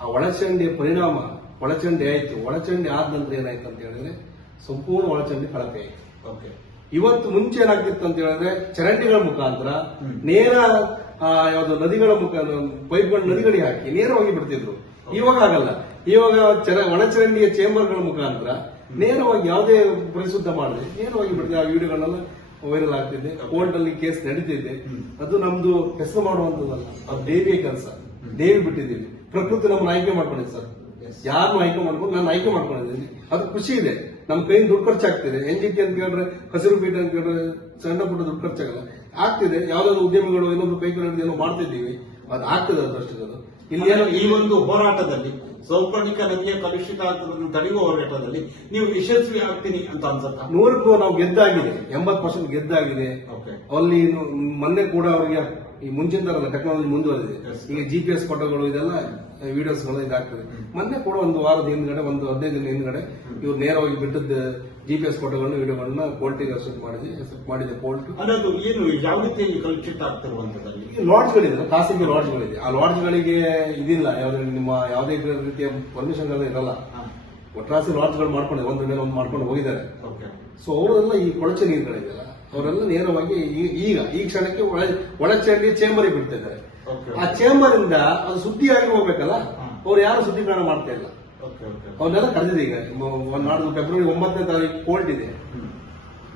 ಆ ಒಳಚರಂಡಿಯ ಪರಿಣಾಮ, ಒಳಚರಂಡಿ ಆಯ್ತು. ಒಳಚರಂಡಿ ಆದ ನಂತರ ಏನಾಯ್ತು ಅಂತ ಹೇಳಿದ್ರೆ ಸಂಪೂರ್ಣ ಒಳಚರಂಡಿ ಕಳಪೆ ಆಯ್ತು. ಇವತ್ತು ಮುಂಚೆ ಏನಾಗ್ತಿತ್ತು ಅಂತ ಹೇಳಿದ್ರೆ ಚರಂಡಿಗಳ ಮುಖಾಂತರ ನೇರ ಯಾವ್ದು ನದಿಗಳ ಮುಖಾಂತರ ಪೈಪ್ಗಳ ನದಿಗಳಿಗೆ ಹಾಕಿ ನೇರವಾಗಿ ಬಿಡ್ತಿದ್ರು. ಇವಾಗ ಆಗಲ್ಲ. ಇವಾಗ ಒಳಚರಂಡಿಯ ಚೇಂಬರ್ಗಳ ಮುಖಾಂತರ ನೇರವಾಗಿ ಯಾವುದೇ ಪರಿಶುದ್ಧ ಮಾಡದೆ ನೇರವಾಗಿ ಬಿಡ್ತಿದೆ. ಆ ವಿಡಿಯೋಗಳನ್ನೆಲ್ಲ ವೈರಲ್ ಆಗ್ತಿದೆ. ಕೋರ್ಟ್ ಅಲ್ಲಿ ಕೇಸ್ ನಡೀತಿದೆ. ಅದು ನಮ್ದು ಹೆಸರು ಮಾಡುವಂತದ್ದಲ್ಲ, ಅದು ದೇವಿಯ ಕೆಲಸ. ದೇವಿ ಬಿಟ್ಟಿದ್ದೀವಿ. ಪ್ರಕೃತಿ ನಮ್ಮನ್ನ ಆಯ್ಕೆ ಮಾಡ್ಕೊಂಡಿದೆ ಸರ್. ಯಾರನ್ನು ಆಯ್ಕೆ ಮಾಡ್ಕೊಂಡು ನಾನು ಆಯ್ಕೆ ಮಾಡ್ಕೊಂಡಿದ್ದೀನಿ. ಅದು ಖುಷಿ ಇದೆ. ನಮ್ಮ ಕೈಯಿಂದ ದುಡ್ಡು ಖರ್ಚಾಗ್ತಿದೆ. NGT ಅಂತ ಕೇಳಿದ್ರೆ, ಹಸಿರು ಪೀಠ ಅಂತ ಕೇಳಿದ್ರೆ ಸಣ್ಣ ಪುಟ್ಟ ದುಡ್ಡು ಖರ್ಚಾಗಲ್ಲ, ಆಗ್ತಿದೆ. ಯಾವ್ದಾದ್ರು ಉದ್ಯಮಿಗಳು ಇನ್ನೊಂದು ಕೈ ಏನೋ ಮಾಡ್ತಿದ್ದೀವಿ, ಅದು ಆಗ್ತದೆ. ಅದಷ್ಟು ಇಲ್ಲಿ ಈ ಒಂದು ಹೋರಾಟದಲ್ಲಿ ಸೌಪರ್ಣಿಕ ನದಿಯ ಕಲುಷಿತ ಆಗ್ತದನ್ನು ತಡೆಯುವ ಹೋರಾಟದಲ್ಲಿ ನೀವು ಯಶಸ್ವಿ ಆಗ್ತೀನಿ ಅಂತ ಅನ್ಸುತ್ತಾ? 100ಕ್ಕೂ ನಾವು ಗೆದ್ದಾಗಿದೆ. 80% ಗೆದ್ದಾಗಿದೆ. ಅಲ್ಲಿ ಮೊನ್ನೆ ಕೂಡ ಅವರಿಗೆ ಈ ಮುಂಚಿನ ತರ ಟೆಕ್ನಾಲಜಿ ಮುಂದುವರೆದಿದೆ. Yes. ಈಗ GPS ಫೋಟೋಗಳು ಇದೆಲ್ಲ ವಿಡಿಯೋಸ್ಗಳು ಇದಾಗ್ತದೆ. ಮೊನ್ನೆ ಕೂಡ ಒಂದು ವಾರದ ಹಿಂದ್ಗಡೆ, ಒಂದು 15 ದಿನ ಹಿಂದ್ಗಡೆ ಇವ್ರು ನೇರವಾಗಿ ಬಿಟ್ಟದ್ದು GPS ಫೋಟೋಗಳನ್ನ ವಿಡಿಯೋಗಳನ್ನ ಕೋರ್ಟಿಗೆ ಅಕ್ಸೆಪ್ಟ್ ಮಾಡಿದೆ ಕೋರ್ಟ್. ಅನ್ನೋದು ಏನು ಯಾವ ರೀತಿ ಕಲುಷಿತ ಆಗ್ತಿರುವಂತದಲ್ಲಿ ಈ ಲಾಡ್ಜ್ಗಳಿದೆ, ಖಾಸಗಿ ಲಾಡ್ಜ್ಗಳಿದೆ. ಆ ಲಾಡ್ಜ್ಗಳಿಗೆ ಇದಿಲ್ಲ, ನಿಮ್ಮ ಯಾವುದೇ ರೀತಿಯ ಪರ್ಮಿಷನ್ ಇರಲ್ಲ. ಒಟ್ರಾಸಿ ಲಾಡ್ಜ್ಗಳು ಮಾಡ್ಕೊಂಡು ಒಂದ್ರ ಮೇಲೆ ಒಂದು ಮಾಡ್ಕೊಂಡು ಹೋಗಿದ್ದಾರೆ. ಸೊ ಅವರೆಲ್ಲ ಈ ಕೊಳಚೆ ನೀರುಗಳಿದೆಯಲ್ಲ, ಅವರೆಲ್ಲ ನೇರವಾಗಿ ಈ ಕ್ಷಣಕ್ಕೆ ಒಳಚಂಡಿ ಚೇಂಬರಿಗೆ ಬಿಡ್ತಾ ಇದ್ದಾರೆ. ಆ ಚೇಂಬರ್ ಇಂದ ಅದು ಸುದ್ದಿಯಾಗಿ ಹೋಗ್ಬೇಕಲ್ಲ, ಅವ್ರು ಯಾರು ಸುದ್ದಿಕರಣ ಮಾಡ್ತಾ ಇಲ್ಲ. ಅವನ್ನೆಲ್ಲ ಕರೆದಿದೆ. ಈಗ ನಾಡ್ದು ಫೆಬ್ರವರಿ 9ನೇ ತಾರೀಕು ಕೋರ್ಟ್ ಇದೆ,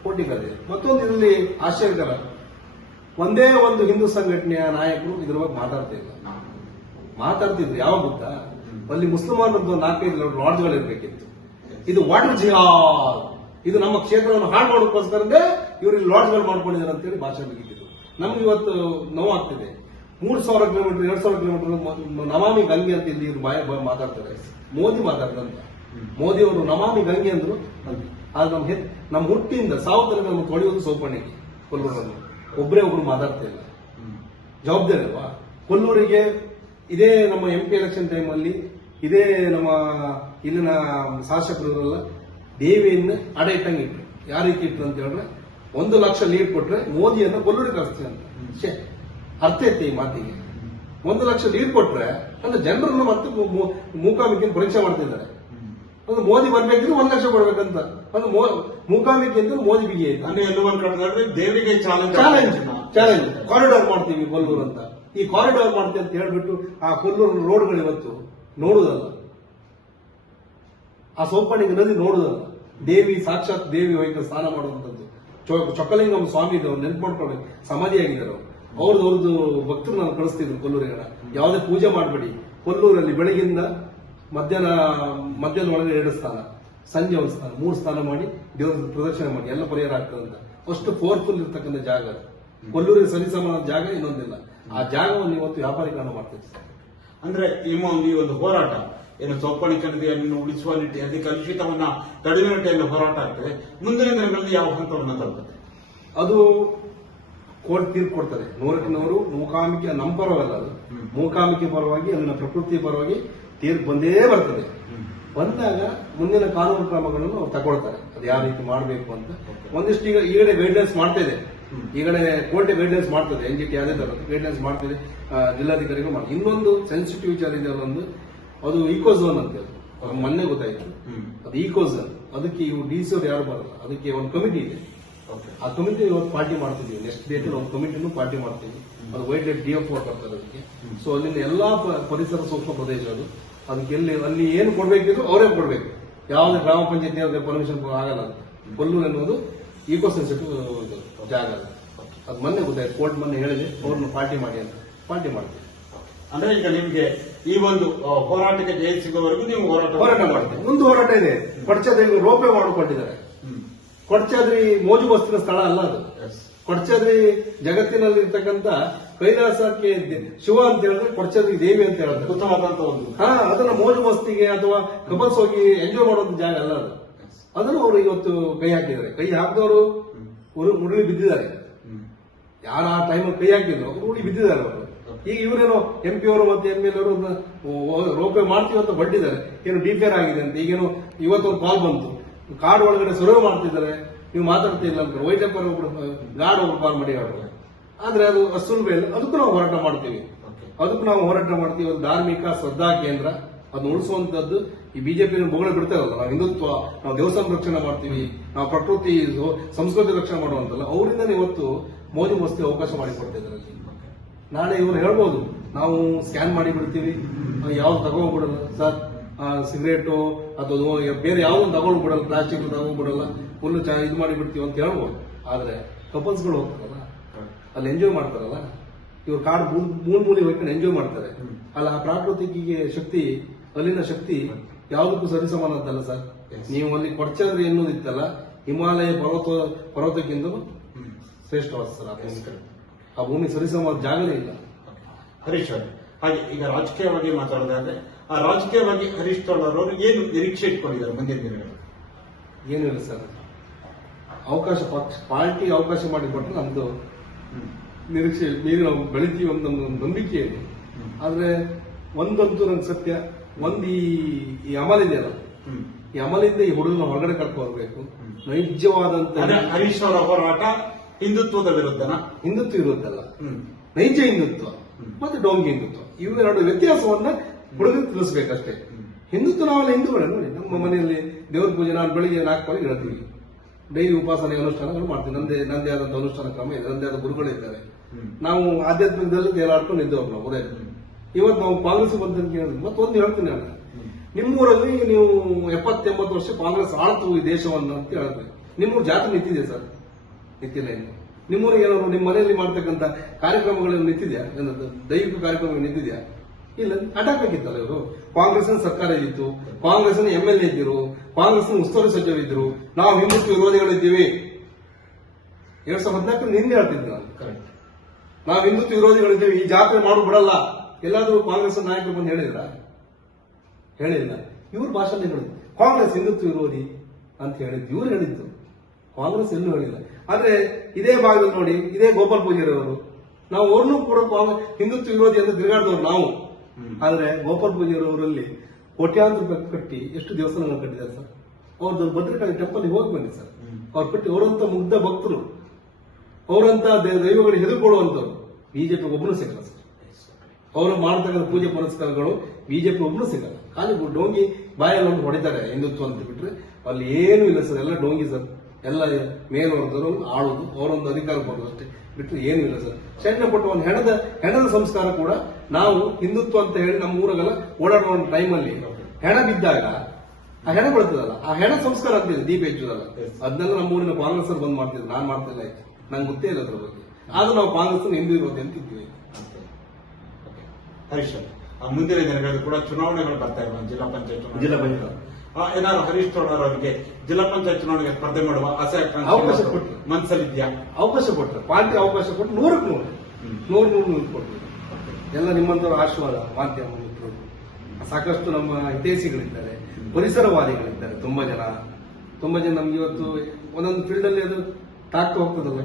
ಕೋರ್ಟಿಗೆ ಕರೆದಿದೆ. ಮತ್ತೊಂದು ಇದರಲ್ಲಿ ಆಶ್ಚರ್ಯಕರ, ಒಂದೇ ಒಂದು ಹಿಂದೂ ಸಂಘಟನೆಯ ನಾಯಕರು ಇದ್ರ ಬಗ್ಗೆ ಮಾತಾಡ್ತಿದ್ರು. ಯಾವಾಗ ಗೊತ್ತಾ, ಅಲ್ಲಿ ಮುಸಲ್ಮಾನರದ್ದು 4-5 ಲಾಡ್ಜ್ಗಳು ಇರ್ಬೇಕಿತ್ತು. ಇದು ವಾಟರ್ ಜಿಹಾದ್, ಇದು ನಮ್ಮ ಕ್ಷೇತ್ರವನ್ನು ಹಾಳು ಮಾಡೋದಕ್ಕೋಸ್ಕರನೇ ಇವರು ಲಾಡ್ಜ್ಗಳು ಮಾಡ್ಕೊಂಡಿದ್ದಾರೆ ಅಂತೇಳಿ ಭಾಷಣ ಬಿಗಿದ್ರು. ನಮ್ಗೆ ಇವತ್ತು ನೋವಾಗ್ತಿದೆ. 3000 ಕಿಲೋಮೀಟರ್ 2000 ಕಿಲೋಮೀಟರ್ ನಮಾಮಿ ಗಂಗೆ ಅಂತ ಇಲ್ಲಿ ಇವ್ರು ಮಾತಾಡ್ತಾರೆ. ಮೋದಿ ಮಾತಾಡ್ದಂತ, ಮೋದಿ ಅವರು ನಮಾಮಿ ಗಂಗೆ ಅಂದ್ರು. ಆದ್ರೆ ನಮ್ಮ ಹುಟ್ಟಿಯಿಂದ ಸಾವು ತನಕ ನಮ್ಮ ತೊಳೆಯೋದು ಸೋಪಣಿಗೆ ಕೊಲ್ಲೂರನ್ನು ಒಬ್ಬರು ಮಾತಾಡ್ತಾ ಇಲ್ಲ. ಜವಾಬ್ದಾರಿ ಅಲ್ವಾ ಕೊಲ್ಲೂರಿಗೆ? ಇದೇ ನಮ್ಮ MP ಎಲೆಕ್ಷನ್ ಟೈಮ್ ಅಲ್ಲಿ ಇದೇ ನಮ್ಮ ಇಲ್ಲಿನ ಶಾಸಕರವರೆಲ್ಲ ದೇವಿಯನ್ನು ಅಡ ಇಟ್ಟಂಗೆ ಇಟ್ರು. ಯಾವ ರೀತಿ ಇಟ್ರು ಅಂತ ಹೇಳಿದ್ರೆ, 1 ಲಕ್ಷ ಲೀಡ್ ಕೊಟ್ರೆ ಮೋದಿಯನ್ನ ಕೊಲ್ಲೂರಿಗೆ ಕಳಿಸ್ತೀವಿ ಅಂತ. ಅರ್ಥ ಐತೆ ಈ ಮಾತಿಗೆ? 1 ಲಕ್ಷ ಲೀಡ್ ಕೊಟ್ರೆ ಅಂದ್ರೆ ಜನರನ್ನು ಮತ್ತೆ ಮೂಕಾಂಬಿಕೆಯನ್ನು ಪರೀಕ್ಷೆ ಮಾಡ್ತಿದ್ದಾರೆ. ಅಂದ್ರೆ ಮೋದಿ ಬರ್ಬೇಕಿದ್ರೆ 1 ಲಕ್ಷ ಕೊಡ್ಬೇಕಂತ. ಅಂದ್ರೆ ಮೂಕಾಂಬಿಕೆ ಅಂತ ಮೋದಿ ಬಿಗಿ ಆಯ್ತು. ಅಂದ್ರೆ ಎಲ್ಲೋ ಒಂದ್ ಕಡೆ ದೇವರಿಗೆ ಚಾಲೆಂಜ್ ಕಾರಿಡಾರ್ ಮಾಡ್ತೀವಿ ಕೊಲ್ಲೂರು ಅಂತ. ಈ ಕಾರಿಡಾರ್ ಮಾಡ್ತೀವಿ ಅಂತ ಹೇಳ್ಬಿಟ್ಟು ಆ ಕೊಲ್ಲೂರು ರೋಡ್ಗಳು ಇವತ್ತು ನೋಡುದಲ್ಲ, ಆ ಸೋಪಣಿಗೆ ನದಿ ನೋಡುದಲ್ಲ. ದೇವಿ ಸಾಕ್ಷಾತ್ ದೇವಿ ಹೋಗಿ ಸ್ನಾನ ಮಾಡುವಂತದ್ದು. ಚೊಕ್ಕಲಿಂಗಂ ಸ್ವಾಮಿ ಇದ್ದವ್ರು ನೆನ್ಪು ಮಾಡ್ಕೊಳ್ಬೇಕು, ಸಮಾಧಿಯಾಗಿದ್ದಾರೆ. ಅವ್ರದ್ದು ಭಕ್ತರು ನಾನು ಕಳಿಸ್ತಿದ್ರು ಕೊಲ್ಲೂರಿನ. ಯಾವುದೇ ಪೂಜೆ ಮಾಡಬೇಡಿ, ಕೊಲ್ಲೂರಲ್ಲಿ ಬೆಳಗಿಂದ ಮಧ್ಯಾಹ್ನ ಒಳಗೆ 2 ಸ್ಥಾನ, ಸಂಜೆ 1 ಸ್ಥಾನ, 3 ಸ್ಥಾನ ಮಾಡಿ ದೇವರ ಪ್ರದಕ್ಷಿಣೆ ಮಾಡಿ ಎಲ್ಲ ಪರಿಹಾರ ಆಗ್ತದಂತ. ಅಷ್ಟು ಪವರ್ಫುಲ್ ಇರ್ತಕ್ಕಂಥ ಜಾಗ ಕೊಲ್ಲೂರಿಗೆ ಸರಿಸಮಾನ ಜಾಗ ಇನ್ನೊಂದಿಲ್ಲ. ಆ ಜಾಗವನ್ನು ಇವತ್ತು ವ್ಯಾಪಾರೀಕರಣ ಮಾಡ್ತಿದ್ದಾರೆ. ಅಂದ್ರೆ ಈ ಒಂದು ಹೋರಾಟ ಏನು ಸೋಪಣಿ ನದಿಯನ್ನು ಉಳಿಸುವ ನಿಟ್ಟಿನಲ್ಲಿ ಕಲುಷಿತವನ್ನ ಕಡಿಮೆ ನಿಟ್ಟಿನಲ್ಲಿ ಹೋರಾಟ ಆಗ್ತದೆ. ಮುಂದಿನ ದಿನಗಳಲ್ಲಿ ಯಾವ ಹಂತವನ್ನು ತಲುಪುತ್ತೆ? ಅದು ಕೋರ್ಟ್ ತೀರ್ಪು ಕೊಡ್ತಾರೆ. 100ಕ್ಕೆ 100 ಮೂಕಾಂಬಿಕೆ ನಮ್ಮ ಪರವಲ್ಲ, ಅದು ಮೂಕಾಂಬಿಕೆ ಪರವಾಗಿ, ಅಲ್ಲಿನ ಪ್ರಕೃತಿ ಪರವಾಗಿ ತೀರ್ಪು ಬಂದೇ ಬರ್ತದೆ. ಬಂದಾಗ ಮುಂದಿನ ಕಾನೂನು ಕ್ರಮಗಳನ್ನು ಅವ್ರು ತಗೊಳ್ತಾರೆ. ಅದು ಯಾವ ರೀತಿ ಮಾಡಬೇಕು ಅಂತ ಒಂದಿಷ್ಟು ಈಗಡೆ ಗೈಡ್ಲೈನ್ಸ್ ಮಾಡ್ತಾ ಇದೆ. ಈಗಡೆ ಕೋರ್ಟ್ ಗೈಡ್ಲೈನ್ಸ್ ಮಾಡ್ತದೆ, NGT ಅದೇ ತರ ಗೈಡ್ಲೈನ್ಸ್ ಮಾಡ್ತಿದೆ, ಜಿಲ್ಲಾಧಿಕಾರಿಗಳು ಮಾಡಿ. ಇನ್ನೊಂದು ಸೆನ್ಸಿಟಿವ್ ವಿಚಾರ ಇದೆ ಅಲ್ಲೊಂದು, ಅದು ಈಕೋ ಝೋನ್ ಅಂತ. ಮೊನ್ನೆ ಗೊತ್ತಾಯ್ತು ಅದು ಈಕೋ ಝೋನ್. ಅದಕ್ಕೆ ಇವು DC ಅವ್ರು ಯಾರು ಬರಲ್ಲ, ಅದಕ್ಕೆ ಒಂದು ಕಮಿಟಿ ಇದೆ. ಆ ಕಮಿಟಿ ಇವತ್ತು ಪಾರ್ಟಿ ಮಾಡ್ತಿದ್ದೀವಿ. ನೆಕ್ಸ್ಟ್ ಡೇಟ್ ಒಂದು ಕಮಿಟಿನೂ ಪಾರ್ಟಿ ಮಾಡ್ತೀವಿ. ಅದು ವೈಡ್ DF ಬರ್ತಾರೆ ಅದಕ್ಕೆ. ಸೊ ಅಲ್ಲಿನ ಎಲ್ಲಾ ಪರಿಸರ ಸೂಕ್ಷ್ಮ ಪ್ರದೇಶ ಅದಕ್ಕೆ ಅಲ್ಲಿ ಏನು ಕೊಡ್ಬೇಕಿದ್ರು ಅವರೇ ಕೊಡ್ಬೇಕು. ಯಾವುದೇ ಗ್ರಾಮ ಪಂಚಾಯತಿ ಪರ್ಮಿಷನ್ ಆಗಲ್ಲ. ಕೊಲ್ಲೂರು ಎನ್ನುವುದು ಈಕೋ ಸೆನ್ಸಿಟಿವ್ ಜಾಗ. ಅದು ಮೊನ್ನೆ ಗೊತ್ತಾಯ್ತು, ಕೋರ್ಟ್ ಮೊನ್ನೆ ಹೇಳಿದೆ ಅವ್ರನ್ನ ಪಾರ್ಟಿ ಮಾಡಿ ಅಂತ. ಪಾರ್ಟಿ ಮಾಡ್ತೀವಿ. ಅಂದ್ರೆ ಈಗ ನಿಮ್ಗೆ ಈ ಒಂದು ಹೋರಾಟಕ್ಕೆ ಜಯ ಸಿಗೋವರೆಗೂ ನೀವು ಹೋರಾಟ ಮಾಡ್ತೀವಿ. ಒಂದು ಹೋರಾಟ ಇದೆ. ಕೊಡ್ಚಾದ್ರಿ ರೋಪೆ ಮಾಡಿಕೊಂಡಿದ್ದಾರೆ. ಕೊಡ್ಚಾದ್ರಿ ಮೋಜು ಬಸ್ತಿನ ಸ್ಥಳ ಅಲ್ಲ ಅದು. ಕೊಡ್ಚಾದ್ರಿ ಜಗತ್ತಿನಲ್ಲಿ ಇರ್ತಕ್ಕಂಥ ಕೈಲಾಸಕ್ಕೆ ಶಿವ ಅಂತ ಹೇಳಿದ್ರೆ ಕೊಡ್ಚಾದ್ರಿ ದೇವಿ ಅಂತ ಹೇಳಿದ್ರೆ ಉತ್ತಮವಾದಂತ ಒಂದು ಅದನ್ನ ಮೋಜು ಬಸ್ತಿಗೆ ಅಥವಾ ಕಬಲ್ಸ್ ಹೋಗಿ ಎಂಜಾಯ್ ಮಾಡುವಂತ ಜಾಗ ಅಲ್ಲ ಅದು. ಅದನ್ನು ಅವರು ಇವತ್ತು ಕೈ ಹಾಕಿದ್ದಾರೆ. ಕೈ ಹಾಕಿದವರು ಉರುಳಿ ಬಿದ್ದಿದ್ದಾರೆ. ಯಾರು ಆ ಟೈಮಲ್ಲಿ ಕೈ ಹಾಕಿದ್ರು ಅವರು ಉರುಳಿ ಬಿದ್ದಿದ್ದಾರೆ ಅವರು. ಈಗ ಇವರೇನೋ MP ಅವರು ಮತ್ತೆ MLA ಅವರು ರೋಪೆ ಮಾಡ್ತೀವಿ ಅಂತ ಬಡ್ಡಿದ್ದಾರೆ. ಏನು ಡಿಫೇರ್ ಆಗಿದೆ ಅಂತ. ಈಗೇನು ಇವತ್ತೊಂದು ಕಾಲ್ ಬಂತು, ಕಾಡ್ ಒಳಗಡೆ ಸುರವ್ ಮಾಡ್ತಿದ್ದಾರೆ, ನೀವು ಮಾತಾಡ್ತಿಲ್ಲ ಅಂತ. ವೈದ್ಯಪರ ಒಬ್ರು ಗಾಡ್ ಒಬ್ರು ಕಾಲ್ ಮಾಡಿ ಹೇಳ್ತಾರೆ. ಆದ್ರೆ ಅದು ಸುಲಭ ಇಲ್ಲ. ಅದಕ್ಕೂ ನಾವು ಹೋರಾಟ ಮಾಡ್ತೀವಿ. ಒಂದು ಧಾರ್ಮಿಕ ಶ್ರದ್ಧಾ ಕೇಂದ್ರ ಅದನ್ನ ಉಳಿಸುವಂತದ್ದು. ಈ ಬಿಜೆಪಿ ಬೊಗಳ ಬಿಡ್ತಾರಲ್ಲ, ನಾವು ಹಿಂದುತ್ವ, ನಾವು ದೇವಸ್ಥಾನ ರಕ್ಷಣೆ ಮಾಡ್ತೀವಿ, ನಾವು ಪ್ರಕೃತಿ ಸಂಸ್ಕೃತಿ ರಕ್ಷಣೆ ಮಾಡುವಂತಲ್ಲ. ಅವರಿಂದ ಇವತ್ತು ಮೋದಿ ಮಸ್ತಿ ಅವಕಾಶ ಮಾಡಿಕೊಡ್ತಿದ್ದಾರೆ. ನಾಳೆ ಇವರು ಹೇಳ್ಬೋದು, ನಾವು ಸ್ಕ್ಯಾನ್ ಮಾಡಿ ಬಿಡ್ತೀವಿ, ಯಾವ್ದು ತಗೊಂಡ್ಬಿಡಲ್ಲ ಸರ್, ಸಿಗರೇಟು ಅಥವಾ ಬೇರೆ ಯಾವ್ದೊಂದು ತಗೊಂಡ್ಬಿಡಲ್ಲ, ಪ್ಲಾಸ್ಟಿಕ್ ತಗೊಂಡ್ಬಿಡಲ್ಲ, ಫುಲ್ ಇದು ಮಾಡಿ ಬಿಡ್ತೀವಿ ಅಂತ ಹೇಳ್ಬೋದು. ಆದ್ರೆ ಕಪಲ್ಸ್ಗಳು ಹೋಗ್ತಾರಲ್ಲ, ಅಲ್ಲಿ ಎಂಜಾಯ್ ಮಾಡ್ತಾರಲ್ಲ, ಇವ್ರು ಕಾಡು ಮೂಲಿ ಹೋಗ್ಕೊಂಡು ಎಂಜಾಯ್ ಮಾಡ್ತಾರೆ ಅಲ್ಲ. ಆ ಪ್ರಾಕೃತಿಕ ಶಕ್ತಿ, ಅಲ್ಲಿನ ಶಕ್ತಿ ಯಾವುದಕ್ಕೂ ಸರಿಸಮಾನ ಅಂತಲ್ಲ ಸರ್. ನೀವು ಅಲ್ಲಿ ಕೊಡ್ಚಾದ್ರಿ ಎನ್ನುವುದಿತ್ತಲ್ಲ, ಹಿಮಾಲಯ ಪರ್ವತಕ್ಕಿಂತ ಶ್ರೇಷ್ಠವಾದ ಸರ್. ಆ ಭೂಮಿ ಸರಿಸಮಾನ ಜಾಗನೇ ಇಲ್ಲ. ಹರೀಶ್ ಅವರು ಹಾಗೆ ಈಗ ರಾಜಕೀಯವಾಗಿ ಮಾತಾಡೋದಾದ್ರೆ, ಆ ರಾಜಕೀಯವಾಗಿ ಹರೀಶ್ ಅವರು ಏನು ನಿರೀಕ್ಷೆ ಇಟ್ಕೊಂಡಿದ್ದಾರೆ ಮುಂದಿನ ದಿನಗಳಲ್ಲಿ? ಏನಿಲ್ಲ ಸರ್, ಅವಕಾಶ ಪಾರ್ಟಿ ಅವಕಾಶ ಮಾಡಿಕೊಟ್ರೆ ನಮ್ದು ನಿರೀಕ್ಷೆ ಮೀರಿ ನಾವು ಬೆಳಿತೀವಿ ಅಂತ ಒಂದು ನಂಬಿಕೆ ಇದೆ. ಆದ್ರೆ ಒಂದಂತೂ ನಂಗೆ ಸತ್ಯ, ಒಂದು ಈ ಅಮಲ್ ಇದೆಯಲ್ಲ, ಈ ಅಮಲಿಂದ ಈ ಹುಡುಗನ ಹೊರಗಡೆ ಕರ್ಕೋಬೇಕು. ನೈಜವಾದಂತ ಹರೀಶ್ ಅವರ ಹೋರಾಟ ಹಿಂದುತ್ವದ ವಿರುದ್ಧನ? ಹಿಂದುತ್ವ ವಿರುದ್ಧಲ್ಲ, ನೈಜ ಹಿಂದುತ್ವ ಮತ್ತೆ ಡೋಂಗಿ ಹಿಂದುತ್ವ, ಇವೆರಡು ವ್ಯತ್ಯಾಸವನ್ನ ಹುಡುಗರಿಗೆ ತಿಳಿಸ್ಬೇಕಷ್ಟೇ. ಹಿಂದುತ್ವ ನಾವೆಲ್ಲ ಹಿಂದೂಗಳೇ ನೋಡಿ. ನಮ್ಮ ಮನೆಯಲ್ಲಿ ದೇವರ ಪೂಜೆ ನಾನು ಬೆಳಿಗ್ಗೆ 4 ಬಾರಿ ಹೇಳ್ತೀವಿ. ಡೈಲಿ ಉಪಾಸನೆ ಅನುಷ್ಠಾನಗಳು ಮಾಡ್ತೀವಿ. ನನ್ನದೇ ಆದಂತಹ ಅನುಷ್ಠಾನ ಕ್ರಮ ಇದೆ, ನನ್ನದೇ ಆದ ಗುರುಗಳಿದ್ದಾರೆ. ನಾವು ಆಧ್ಯಾತ್ಮಿಕದಲ್ಲಿ ತೇಲಾಡ್ಕೊಂಡು ಇದ್ದೇವೆ ನಾವು ಉದಯ. ಇವತ್ತು ನಾವು ಕಾಂಗ್ರೆಸ್ ಬಂದಂತ ಹೇಳಿದ್ವಿ. ಮತ್ತೊಂದು ಹೇಳ್ತೀನಿ ನಾನು, ನಿಮ್ಮೂರಲ್ಲಿ ನೀವು 70-80 ವರ್ಷ ಕಾಂಗ್ರೆಸ್ ಆಳ್ತು ಈ ದೇಶವನ್ನು ಅಂತ ಹೇಳಿದ್ವಿ. ನಿಮ್ಮೂರು ಜಾತ್ರೆ ನಿಂತಿದೆ ಸರ್? ನಿಂತಿಲ್ಲ. ಇನ್ನು ನಿಮ್ಮೂರಿಗೆ ಏನಾದ್ರು ನಿಮ್ಮ ಮನೆಯಲ್ಲಿ ಮಾಡ್ತಕ್ಕಂಥ ಕಾರ್ಯಕ್ರಮಗಳನ್ನು ನಿಂತಿದ್ಯಾ? ದೈವಿಕ ಕಾರ್ಯಕ್ರಮ ನಿಂತಿದ್ಯಾ? ಇಲ್ಲ. ಅಟ್ಯಾಕ್ ಆಗಿತ್ತಲ್ಲ ಇವರು. ಕಾಂಗ್ರೆಸ್ ಸರ್ಕಾರ ಇದ್ದಿತ್ತು, ಕಾಂಗ್ರೆಸ್ MLA ಇದ್ದರು, ಕಾಂಗ್ರೆಸ್ ಉಸ್ತುವಾರಿ ಸಚಿವರಿದ್ದರು. ನಾವು ಹಿಂದುತ್ವ ವಿರೋಧಿಗಳಿದ್ದೀವಿ. 2014 ನಿನ್ನೆ ಹೇಳ್ತಿದ್ದೆ ನಾನು. ನಾವು ಹಿಂದುತ್ವ ವಿರೋಧಿಗಳಿದ್ದೀವಿ, ಈ ಜಾತ್ರೆ ಮಾಡು ಬಿಡಲ್ಲ. ಎಲ್ಲಾದ್ರೂ ಕಾಂಗ್ರೆಸ್ ನಾಯಕರು ಬಂದು ಹೇಳಿಲ್ಲ. ಇವ್ರ ಭಾಷಣ ಹೇಳಿದ್ರು ಕಾಂಗ್ರೆಸ್ ಹಿಂದುತ್ವ ವಿರೋಧಿ ಅಂತ ಹೇಳಿದ್ದು, ಇವ್ರು ಹೇಳಿದ್ದು. ಕಾಂಗ್ರೆಸ್ ಎಲ್ಲೂ ಹೇಳಿಲ್ಲ. ಆದ್ರೆ ಇದೇ ಭಾಗದಲ್ಲಿ ನೋಡಿ, ಇದೇ ಗೋಪಾಲ್ ಪೂಜಾರಿಯವರು, ನಾವು ಅವ್ರನ್ನೂ ಕೂಡ ಹಿಂದುತ್ವ ವಿರೋಧಿ ಅಂತ ತಿರುಗಾಡಿದವ್ರು ನಾವು. ಆದ್ರೆ ಗೋಪಾಲ್ ಪೂಜಾರಿಯವರಲ್ಲಿ ಕೋಟ್ಯಾಂತರ ರೂಪಾಯಿ ಕಟ್ಟಿ ಎಷ್ಟು ದೇವಸ್ಥಾನಗಳು ಕಟ್ಟಿದ್ದಾರೆ ಸರ್. ಅವ್ರದ್ದು ಭದ್ರಕಾಳಿ ಟೆಂಪಲ್ ಹೋಗಿ ಬನ್ನಿ ಸರ್. ಅವ್ರು ಕಟ್ಟಿ ಅವರಂತ ಮುಗ್ಧ ಭಕ್ತರು, ಅವರಂತ ದೈವಗಳಿಗೆ ಹೆದರ್ಕೊಳ್ಳುವಂತವ್ರು ಬಿಜೆಪಿ ಒಬ್ಬರು ಸಿಗಲ್ಲ ಸರ್. ಅವರು ಮಾಡ್ತಕ್ಕಂಥ ಪೂಜೆ ಪುರಸ್ಕಾರಗಳು ಬಿಜೆಪಿ ಒಬ್ಬರು ಸಿಗಲ್ಲ. ಖಾಲಿ ಡೋಂಗಿ ಬಾಯಲ್ಲಿ ಒಂದು ಹೊಡಿತಾರೆ ಹಿಂದುತ್ವ ಅಂತ ಬಿಟ್ರೆ ಅಲ್ಲಿ ಏನೂ ಇಲ್ಲ ಸರ್. ಎಲ್ಲ ಡೋಂಗಿ ಸರ್. ಎಲ್ಲ ಮೇಲ್ವರ್ಗದವರು ಆಳುದು, ಅವರೊಂದು ಅಧಿಕಾರ ಬರೋದು ಅಷ್ಟೇ ಬಿಟ್ಟರೆ ಏನೂ ಇಲ್ಲ ಸರ್. ಸಣ್ಣ ಪುಟ್ಟ ಒಂದು ಹೆಣದ ಸಂಸ್ಕಾರ ಕೂಡ ನಾವು ಹಿಂದುತ್ವ ಅಂತ ಹೇಳಿ ನಮ್ಮ ಊರಾಗೆಲ್ಲ ಓಡಾಡುವ ಟೈಮಲ್ಲಿ ಹೆಣ ಬಿದ್ದಾಗ ಆ ಹೆಣ ಬರ್ತದಲ್ಲ, ಆ ಹೆಣ ಸಂಸ್ಕಾರ ಆಗ್ತಿದೆ. ದೀಪ ಹೆಚ್ಚುದಲ್ಲ, ಅದನ್ನೆಲ್ಲ ನಮ್ಮ ಊರಿನ ಕಾಂಗ್ರೆಸ್ ಬಂದ್ ಮಾಡ್ತಿದ್ರು. ನಾನು ಮಾಡ್ತಿಲ್ಲ, ನಂಗೆ ಗೊತ್ತೇ ಇಲ್ಲ ಅದ್ರ ಬಗ್ಗೆ. ಆದ್ರೂ ನಾವು ಕಾಂಗ್ರೆಸ್ ಹಿಂದೂ ಇರೋದು ಅಂತಿದ್ವಿ. ಹರೀಶ್ ಮುಂದಿನ ದಿನಗಳಲ್ಲಿ ಕೂಡ ಚುನಾವಣೆಗಳು ಬರ್ತಾ ಇರುವ ಜಿಲ್ಲಾ ಪಂಚಾಯತ್ ಏನಾದ್ರು ಹರೀಶ್ ತೋಳರ್ ಅವರಿಗೆ ಜಿಲ್ಲಾ ಪಂಚಾಯತ್ ಚುನಾವಣೆಗೆ ಸ್ಪರ್ಧೆ ಮಾಡುವ ಆಸೆ ಅವಕಾಶ ಕೊಟ್ಟರು, ಮನಸ್ಸಲ್ಲಿದ್ಯಾ? ಅವಕಾಶ ಕೊಟ್ಟರು, ಪಾರ್ಟಿ ಅವಕಾಶ ಕೊಟ್ಟು 100ಕ್ಕೆ 100 ಕೊಟ್ಟರು. ಎಲ್ಲ ನಿಮ್ಮಂತವ್ರ ಆಶೀರ್ವಾದ, ಮಾಧ್ಯಮ ಮಿತ್ರರು, ಸಾಕಷ್ಟು ನಮ್ಮ ಹಿತೈಷಿಗಳಿದ್ದಾರೆ, ಪರಿಸರವಾದಿಗಳಿದ್ದಾರೆ. ತುಂಬಾ ಜನ ನಮ್ಗೆ ಇವತ್ತು ಒಂದೊಂದು ಫೀಲ್ಡ್ ಅಲ್ಲಿ ಅದು ತಾಕ್ತಾ ಹೋಗ್ತದಲ್ಲ.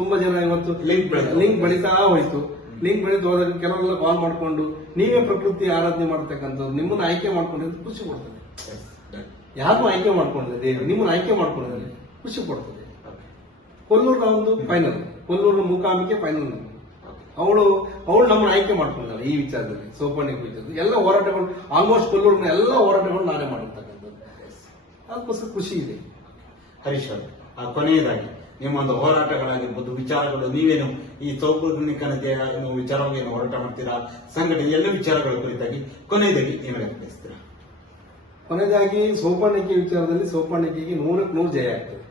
ತುಂಬಾ ಜನ ಇವತ್ತು ಲಿಂಕ್ ಬೆಳೀತಾ ಹೋಯ್ತು. ಲಿಂಕ್ ಬೆಳೀತು ಹೋದಾಗ ಕೆಲವರೆಲ್ಲ ಕಾಲ್ ಮಾಡ್ಕೊಂಡು ನೀವೇ ಪ್ರಕೃತಿ ಆರಾಧನೆ ಮಾಡ್ತಕ್ಕಂಥದ್ದು, ನಿಮ್ಮನ್ನ ಆಯ್ಕೆ ಮಾಡ್ಕೊಂಡಿದ್ರೆ ಖುಷಿ ಕೊಡ್ತದೆ. ಯಾರು ಆಯ್ಕೆ ಮಾಡ್ಕೊಂಡಿದೆ ದೇವರು, ನಿಮ್ಮನ್ನ ಆಯ್ಕೆ ಮಾಡ್ಕೊಂಡಿದ್ದಾರೆ, ಖುಷಿ ಕೊಡ್ತದೆ. ಕೊಲ್ಲೂರು ಒಂದು ಫೈನಲ್, ಕೊಲ್ಲೂರು ಮೂಕಾಂಬಿಕೆ ಫೈನಲ್. ಅವಳು ನಮ್ಮನ್ನ ಆಯ್ಕೆ ಮಾಡ್ಕೊಂಡಿದ್ದಾರೆ ಈ ವಿಚಾರದಲ್ಲಿ, ಸೋಪಾಣಿ ವಿಚಾರದಲ್ಲಿ. ಎಲ್ಲ ಹೋರಾಟಗಳು ಆಲ್ಮೋಸ್ಟ್ ಕೊಲ್ಲೂರಿನ ಎಲ್ಲ ಹೋರಾಟಗಳು ನಾನೇ ಮಾಡಿರ್ತಕ್ಕಂಥದ್ದು. ಅದಕ್ಕೋಸ್ಕರ ಖುಷಿ ಇದೆ. ಹರೀಶ್ ಅವರು, ಕೊನೆಯದಾಗಿ ನಿಮ್ಮ ಒಂದು ಹೋರಾಟಗಳಾಗಿರ್ಬೋದು, ವಿಚಾರಗಳು, ನೀವೇನು ಈ ಸೌಪರ್ಣಿಕನತೆಯ ವಿಚಾರವಾಗಿ ಹೋರಾಟ ಮಾಡ್ತೀರಾ, ಸಂಘಟನೆ ಎಲ್ಲ ವಿಚಾರಗಳ ಕುರಿತಾಗಿ ಕೊನೆಯದಾಗಿ ನೀವೇ ತಿಳಿಸ್ತೀರಾ? ಕೊನೆಯದಾಗಿ ಸೋಪಾಣಿಕೆ ವಿಚಾರದಲ್ಲಿ ಸೋಪಾಣಿಕೆಗೆ 100ಕ್ಕೆ 100 ಜಯ ಆಗ್ತದೆ.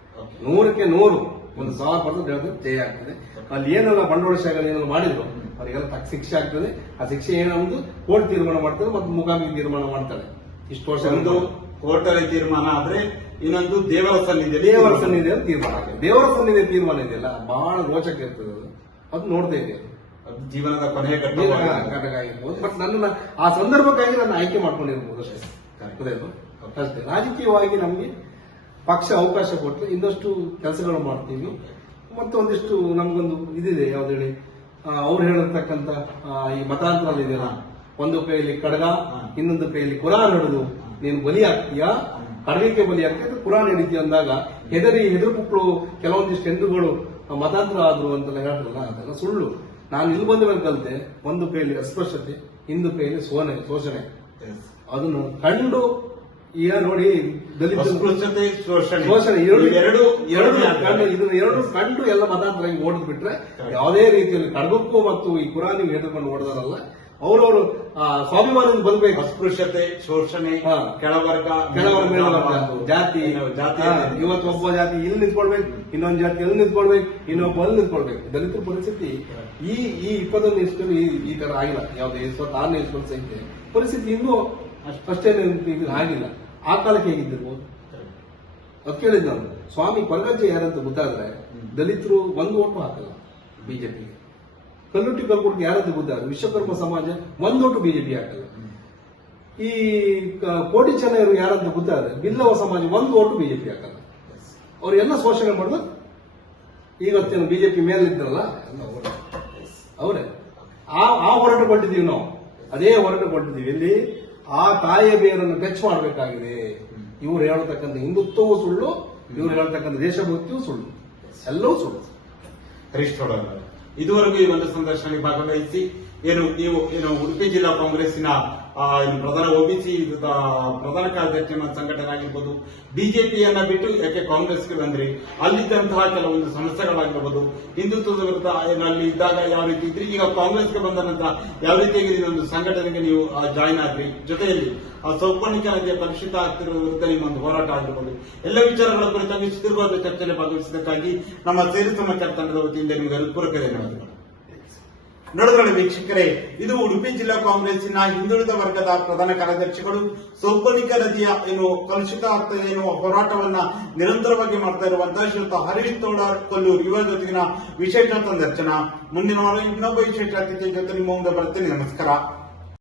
100ಕ್ಕೆ 100 1,000% ಜಯ ಆಗ್ತದೆ. ಅಲ್ಲಿ ಏನೆಲ್ಲ ಬಂಡವಾಳಶಾಹಿಗಳು ಏನೆಲ್ಲ ಮಾಡಿದ್ರು ಅವರಿಗೆಲ್ಲ ತಕ್ಕ ಶಿಕ್ಷೆ ಆಗ್ತದೆ. ಆ ಶಿಕ್ಷೆ ಏನೊಂದು ಕೋರ್ಟ್ ತೀರ್ಮಾನ ಮಾಡ್ತಾರೆ ಮತ್ತು ಮುಖಾಮಿ ತೀರ್ಮಾನ ಮಾಡ್ತಾರೆ. ಇಷ್ಟು ವರ್ಷ ಒಂದು ಕೋರ್ಟಲ್ಲಿ ತೀರ್ಮಾನ ಆದ್ರೆ ಇನ್ನೊಂದು ದೇವರ ಸನ್ನಿಧಿ ತೀರ್ಮಾನ ಆಗಿದೆ. ದೇವರ ಸನ್ನಿಧಿ ತೀರ್ಮಾನ ಇದೆಯಲ್ಲ ಬಹಳ ರೋಚಕ ಇರ್ತದೆ. ಅದು ನೋಡ್ತಾ ಇದೆ. ಅದು ಜೀವನದ ಕೊನೆಯ ಘಟಕ ಆಗಿರ್ಬೋದು. ಬಟ್ ನನ್ನ ಆ ಸಂದರ್ಭಕ್ಕಾಗಿ ನನ್ನ ಆಯ್ಕೆ ಮಾಡ್ಕೊಂಡಿರ್ಬೋದು ಅಷ್ಟೇ. ಅಷ್ಟೇ. ರಾಜಕೀಯವಾಗಿ ನಮ್ಗೆ ಪಕ್ಷ ಅವಕಾಶ ಕೊಟ್ಟರೆ ಇನ್ನಷ್ಟು ಕೆಲಸಗಳು ಮಾಡ್ತೀವಿ. ಮತ್ತೊಂದಿಷ್ಟು ನಮ್ಗೊಂದು ಇದಿದೆ, ಯಾವ್ದು ಹೇಳಿ, ಅವ್ರು ಹೇಳಿರ್ತಕ್ಕಂಥ ಈ ಮತಾಂತರ ಇದೆಯಲ್ಲ, ಒಂದು ಕೈಯಲ್ಲಿ ಕಡಗ, ಇನ್ನೊಂದು ಕೈಯಲ್ಲಿ ಕುರಾನ್ ಹಿಡಿದು ನೀನು ಬಲಿ ಆಗ್ತೀಯಾ, ಕಡಗಕ್ಕೆ ಬಲಿ ಆಗ್ತೀಯ, ಕುರಾನ್ ಹಿಡಿತೀಯ ಅಂದಾಗ ಹೆದರು ಮಕ್ಕಳು ಕೆಲವೊಂದಿಷ್ಟು ಹಿಂದೂಗಳು ಮತಾಂತರ ಆದ್ರು ಅಂತೆಲ್ಲ ಹೇಳ್ತಾರಲ್ಲ, ಅದೆಲ್ಲ ಸುಳ್ಳು. ನಾನು ಇಲ್ಲಿ ಬಂದ ಮೇಲೆ ಕಲಿತೆ, ಒಂದು ಕೈಯಲ್ಲಿ ಅಸ್ಪೃಶ್ಯತೆ, ಇನ್ನೊಂದು ಕೈಯಲ್ಲಿ ಶೋಷಣೆ. ಅದನ್ನು ಕಂಡು ಈಗ ನೋಡಿ, ದಲಿತ ಶೋಷಣೆ ಎರಡು ಕಂಡು ಎಲ್ಲ ಮತಾಂತರಾಗಿ ಓಡಿದ್ ಬಿಟ್ರೆ ಯಾವುದೇ ರೀತಿಯಲ್ಲಿ ಕಡಗಕ್ಕೂ ಮತ್ತು ಈ ಕುರಾನಿಗೆ ಹೆದರ್ಕೊಂಡು ಓಡದಾರಲ್ಲ, ಅವರವರು ಸ್ವಾಭಿಮಾನದಿಂದ ಬದುಕಬೇಕು. ಅಸ್ಪೃಶ್ಯತೆ, ಶೋಷಣೆ, ಕೆಳವರ್ಗ ಜಾತಿ ಇವತ್ತು ಒಬ್ಬ ಜಾತಿ ಇಲ್ಲಿ ನಿಂತ್ಕೊಳ್ಬೇಕು, ಇನ್ನೊಂದು ಜಾತಿ ಎಲ್ಲಿ ನಿಂತ್ಕೊಳ್ಬೇಕು, ಇನ್ನೊಬ್ಬ ಅಲ್ಲಿ ನಿಂತ್ಕೊಳ್ಬೇಕು. ದಲಿತರ ಪರಿಸ್ಥಿತಿ ಈ 21 ಇಷ್ಟು ಈ ತರ ಆಗಿಲ್ಲ. ಯಾವ್ದು 26ನೇ ಇಸ್ಕೊಂಡು ಸಂಖ್ಯೆ ಪರಿಸ್ಥಿತಿ ಇನ್ನೂ ಅಷ್ಟೇ ಆಗಿಲ್ಲ. ಆ ಕಾಲಕ್ಕೆ ಹೇಗಿದ್ದಿರ್ಬೋದು ಅದು ಕೇಳಿದ್ ನಾನು. ಸ್ವಾಮಿ ಕೊರಗಜ್ಜೆ ಯಾರಂತ ಗೊತ್ತಾದ್ರೆ ದಲಿತರು ಒಂದು ಓಟು ಹಾಕಲ್ಲ ಬಿಜೆಪಿಗೆ. ಕಲ್ಲುಟ್ಟಿ ಕಲ್ಕೊಟ್ಗೆ ಯಾರಂತ ಗೊತ್ತಾದ್ರೆ ವಿಶ್ವಕರ್ಮ ಸಮಾಜ ಒಂದು ಓಟು ಬಿಜೆಪಿ ಹಾಕಲ್ಲ. ಈ ಕೋಟಿ ಚೆನ್ನೈರು ಯಾರಂತ ಗೊತ್ತಾದ್ರೆ ಬಿಲ್ಲವ ಸಮಾಜ ಒಂದು ಓಟು ಬಿಜೆಪಿ ಹಾಕಲ್ಲ. ಅವ್ರೆಲ್ಲ ಶೋಷಣೆ ಮಾಡಿದ್ರು ಇವತ್ತೇನು ಬಿಜೆಪಿ ಮೇಲಿದ್ರಲ್ಲ ಅವರೇ ಆ ಹೋರಾಟ ಕೊಟ್ಟಿದ್ದೀವಿ ನಾವು. ಅದೇ ಹೋರಾಟ ಕೊಟ್ಟಿದ್ದೀವಿ. ಇಲ್ಲಿ ಆ ತಾಯಿಯ ಬೇರನ್ನು ಟಚ್ ಮಾಡಬೇಕಾಗಿದೆ. ಇವ್ರು ಹೇಳ್ತಕ್ಕಂಥ ಹಿಂದುತ್ವವೂ ಸುಳ್ಳು, ಇವ್ರು ಹೇಳ್ತಕ್ಕಂಥ ದೇಶಭಕ್ತಿಯೂ ಸುಳ್ಳು, ಎಲ್ಲವೂ ಸುಳ್ಳು. ಹರೀಶ್ ಗೌಡ ಅವರೇ, ಇದುವರೆಗೂ ಈ ಒಂದು ಸಂದರ್ಶನದಲ್ಲಿ ಭಾಗವಹಿಸಿ ನೀವು ಉಡುಪಿ ಜಿಲ್ಲಾ ಕಾಂಗ್ರೆಸ್ಸಿನ ಪ್ರಧಾನ ಓಬಿಸಿ ಪ್ರಧಾನ ಕಾರ್ಯದರ್ಶಿ ಸಂಘಟನೆ ಆಗಿರ್ಬೋದು, ಬಿಜೆಪಿಯನ್ನ ಬಿಟ್ಟು ಯಾಕೆ ಕಾಂಗ್ರೆಸ್ಗೆ ಬಂದ್ರಿ, ಅಲ್ಲಿದ್ದಂತಹ ಕೆಲವೊಂದು ಸಮಸ್ಯೆಗಳಾಗಿರ್ಬೋದು, ಹಿಂದುತ್ವದ ವಿರುದ್ಧ ಅಲ್ಲಿ ಇದ್ದಾಗ ಯಾವ ರೀತಿ ಇದ್ರಿ, ಈಗ ಕಾಂಗ್ರೆಸ್ಗೆ ಬಂದ ನಂತರ ಯಾವ ರೀತಿಯಾಗಿ ಇದೊಂದು ಸಂಘಟನೆಗೆ ನೀವು ಜಾಯಿನ್ ಆದ್ರಿ, ಜೊತೆಯಲ್ಲಿ ಸೌಪರ್ಣಿಕ ನದಿಯ ಕಲುಷಿತ ಆಗ್ತಿರುವ ವಿರುದ್ಧ ನಿಮ್ಮೊಂದು ಹೋರಾಟ ಆಗಿರ್ಬೋದು, ಎಲ್ಲ ವಿಚಾರಗಳ ಕುರಿತಾಗಿ ಸುದೀರ್ಘವಾದ ಚರ್ಚೆಯಲ್ಲಿ ಭಾಗವಹಿಸಿದ್ದಕ್ಕಾಗಿ ನಮ್ಮ ಸೇರಿ ಸಮಾಚಾರ ತಂಡದ ವತಿಯಿಂದ ನಿಮಗೆ ಹೃತ್ಪೂರ್ವಕ ಧನ್ಯವಾದಗಳು. ನೋಡಿದ್ರಲ್ಲ ವೀಕ್ಷಕರೇ, ಇದು ಉಡುಪಿ ಜಿಲ್ಲಾ ಕಾಂಗ್ರೆಸ್ಸಿನ ಹಿಂದುಳಿದ ವರ್ಗದ ಪ್ರಧಾನ ಕಾರ್ಯದರ್ಶಿಗಳು ಸೌಪರ್ಣಿಕ ನದಿಯ ಕಲುಷಿತ ಆಗ್ತದೆ ಎನ್ನುವ ಹೋರಾಟವನ್ನ ನಿರಂತರವಾಗಿ ಮಾಡ್ತಾ ಇರುವಂತಹ ಶ್ರೀಯುತ ಹರೀಶ್ ತೋಡಾರ್ ಕೊಲ್ಲೂರು ಇವರ ಜೊತೆಗಿನ ವಿಶೇಷ ಸಂದರ್ಶನ. ಮುಂದಿನ ವಾರ ಇನ್ನೊಬ್ಬ ವಿಶೇಷ ಅತಿಥಿ ಜೊತೆ ನಿಮ್ಮ ಮುಂದೆ ಬರ್ತೀನಿ. ನಮಸ್ಕಾರ.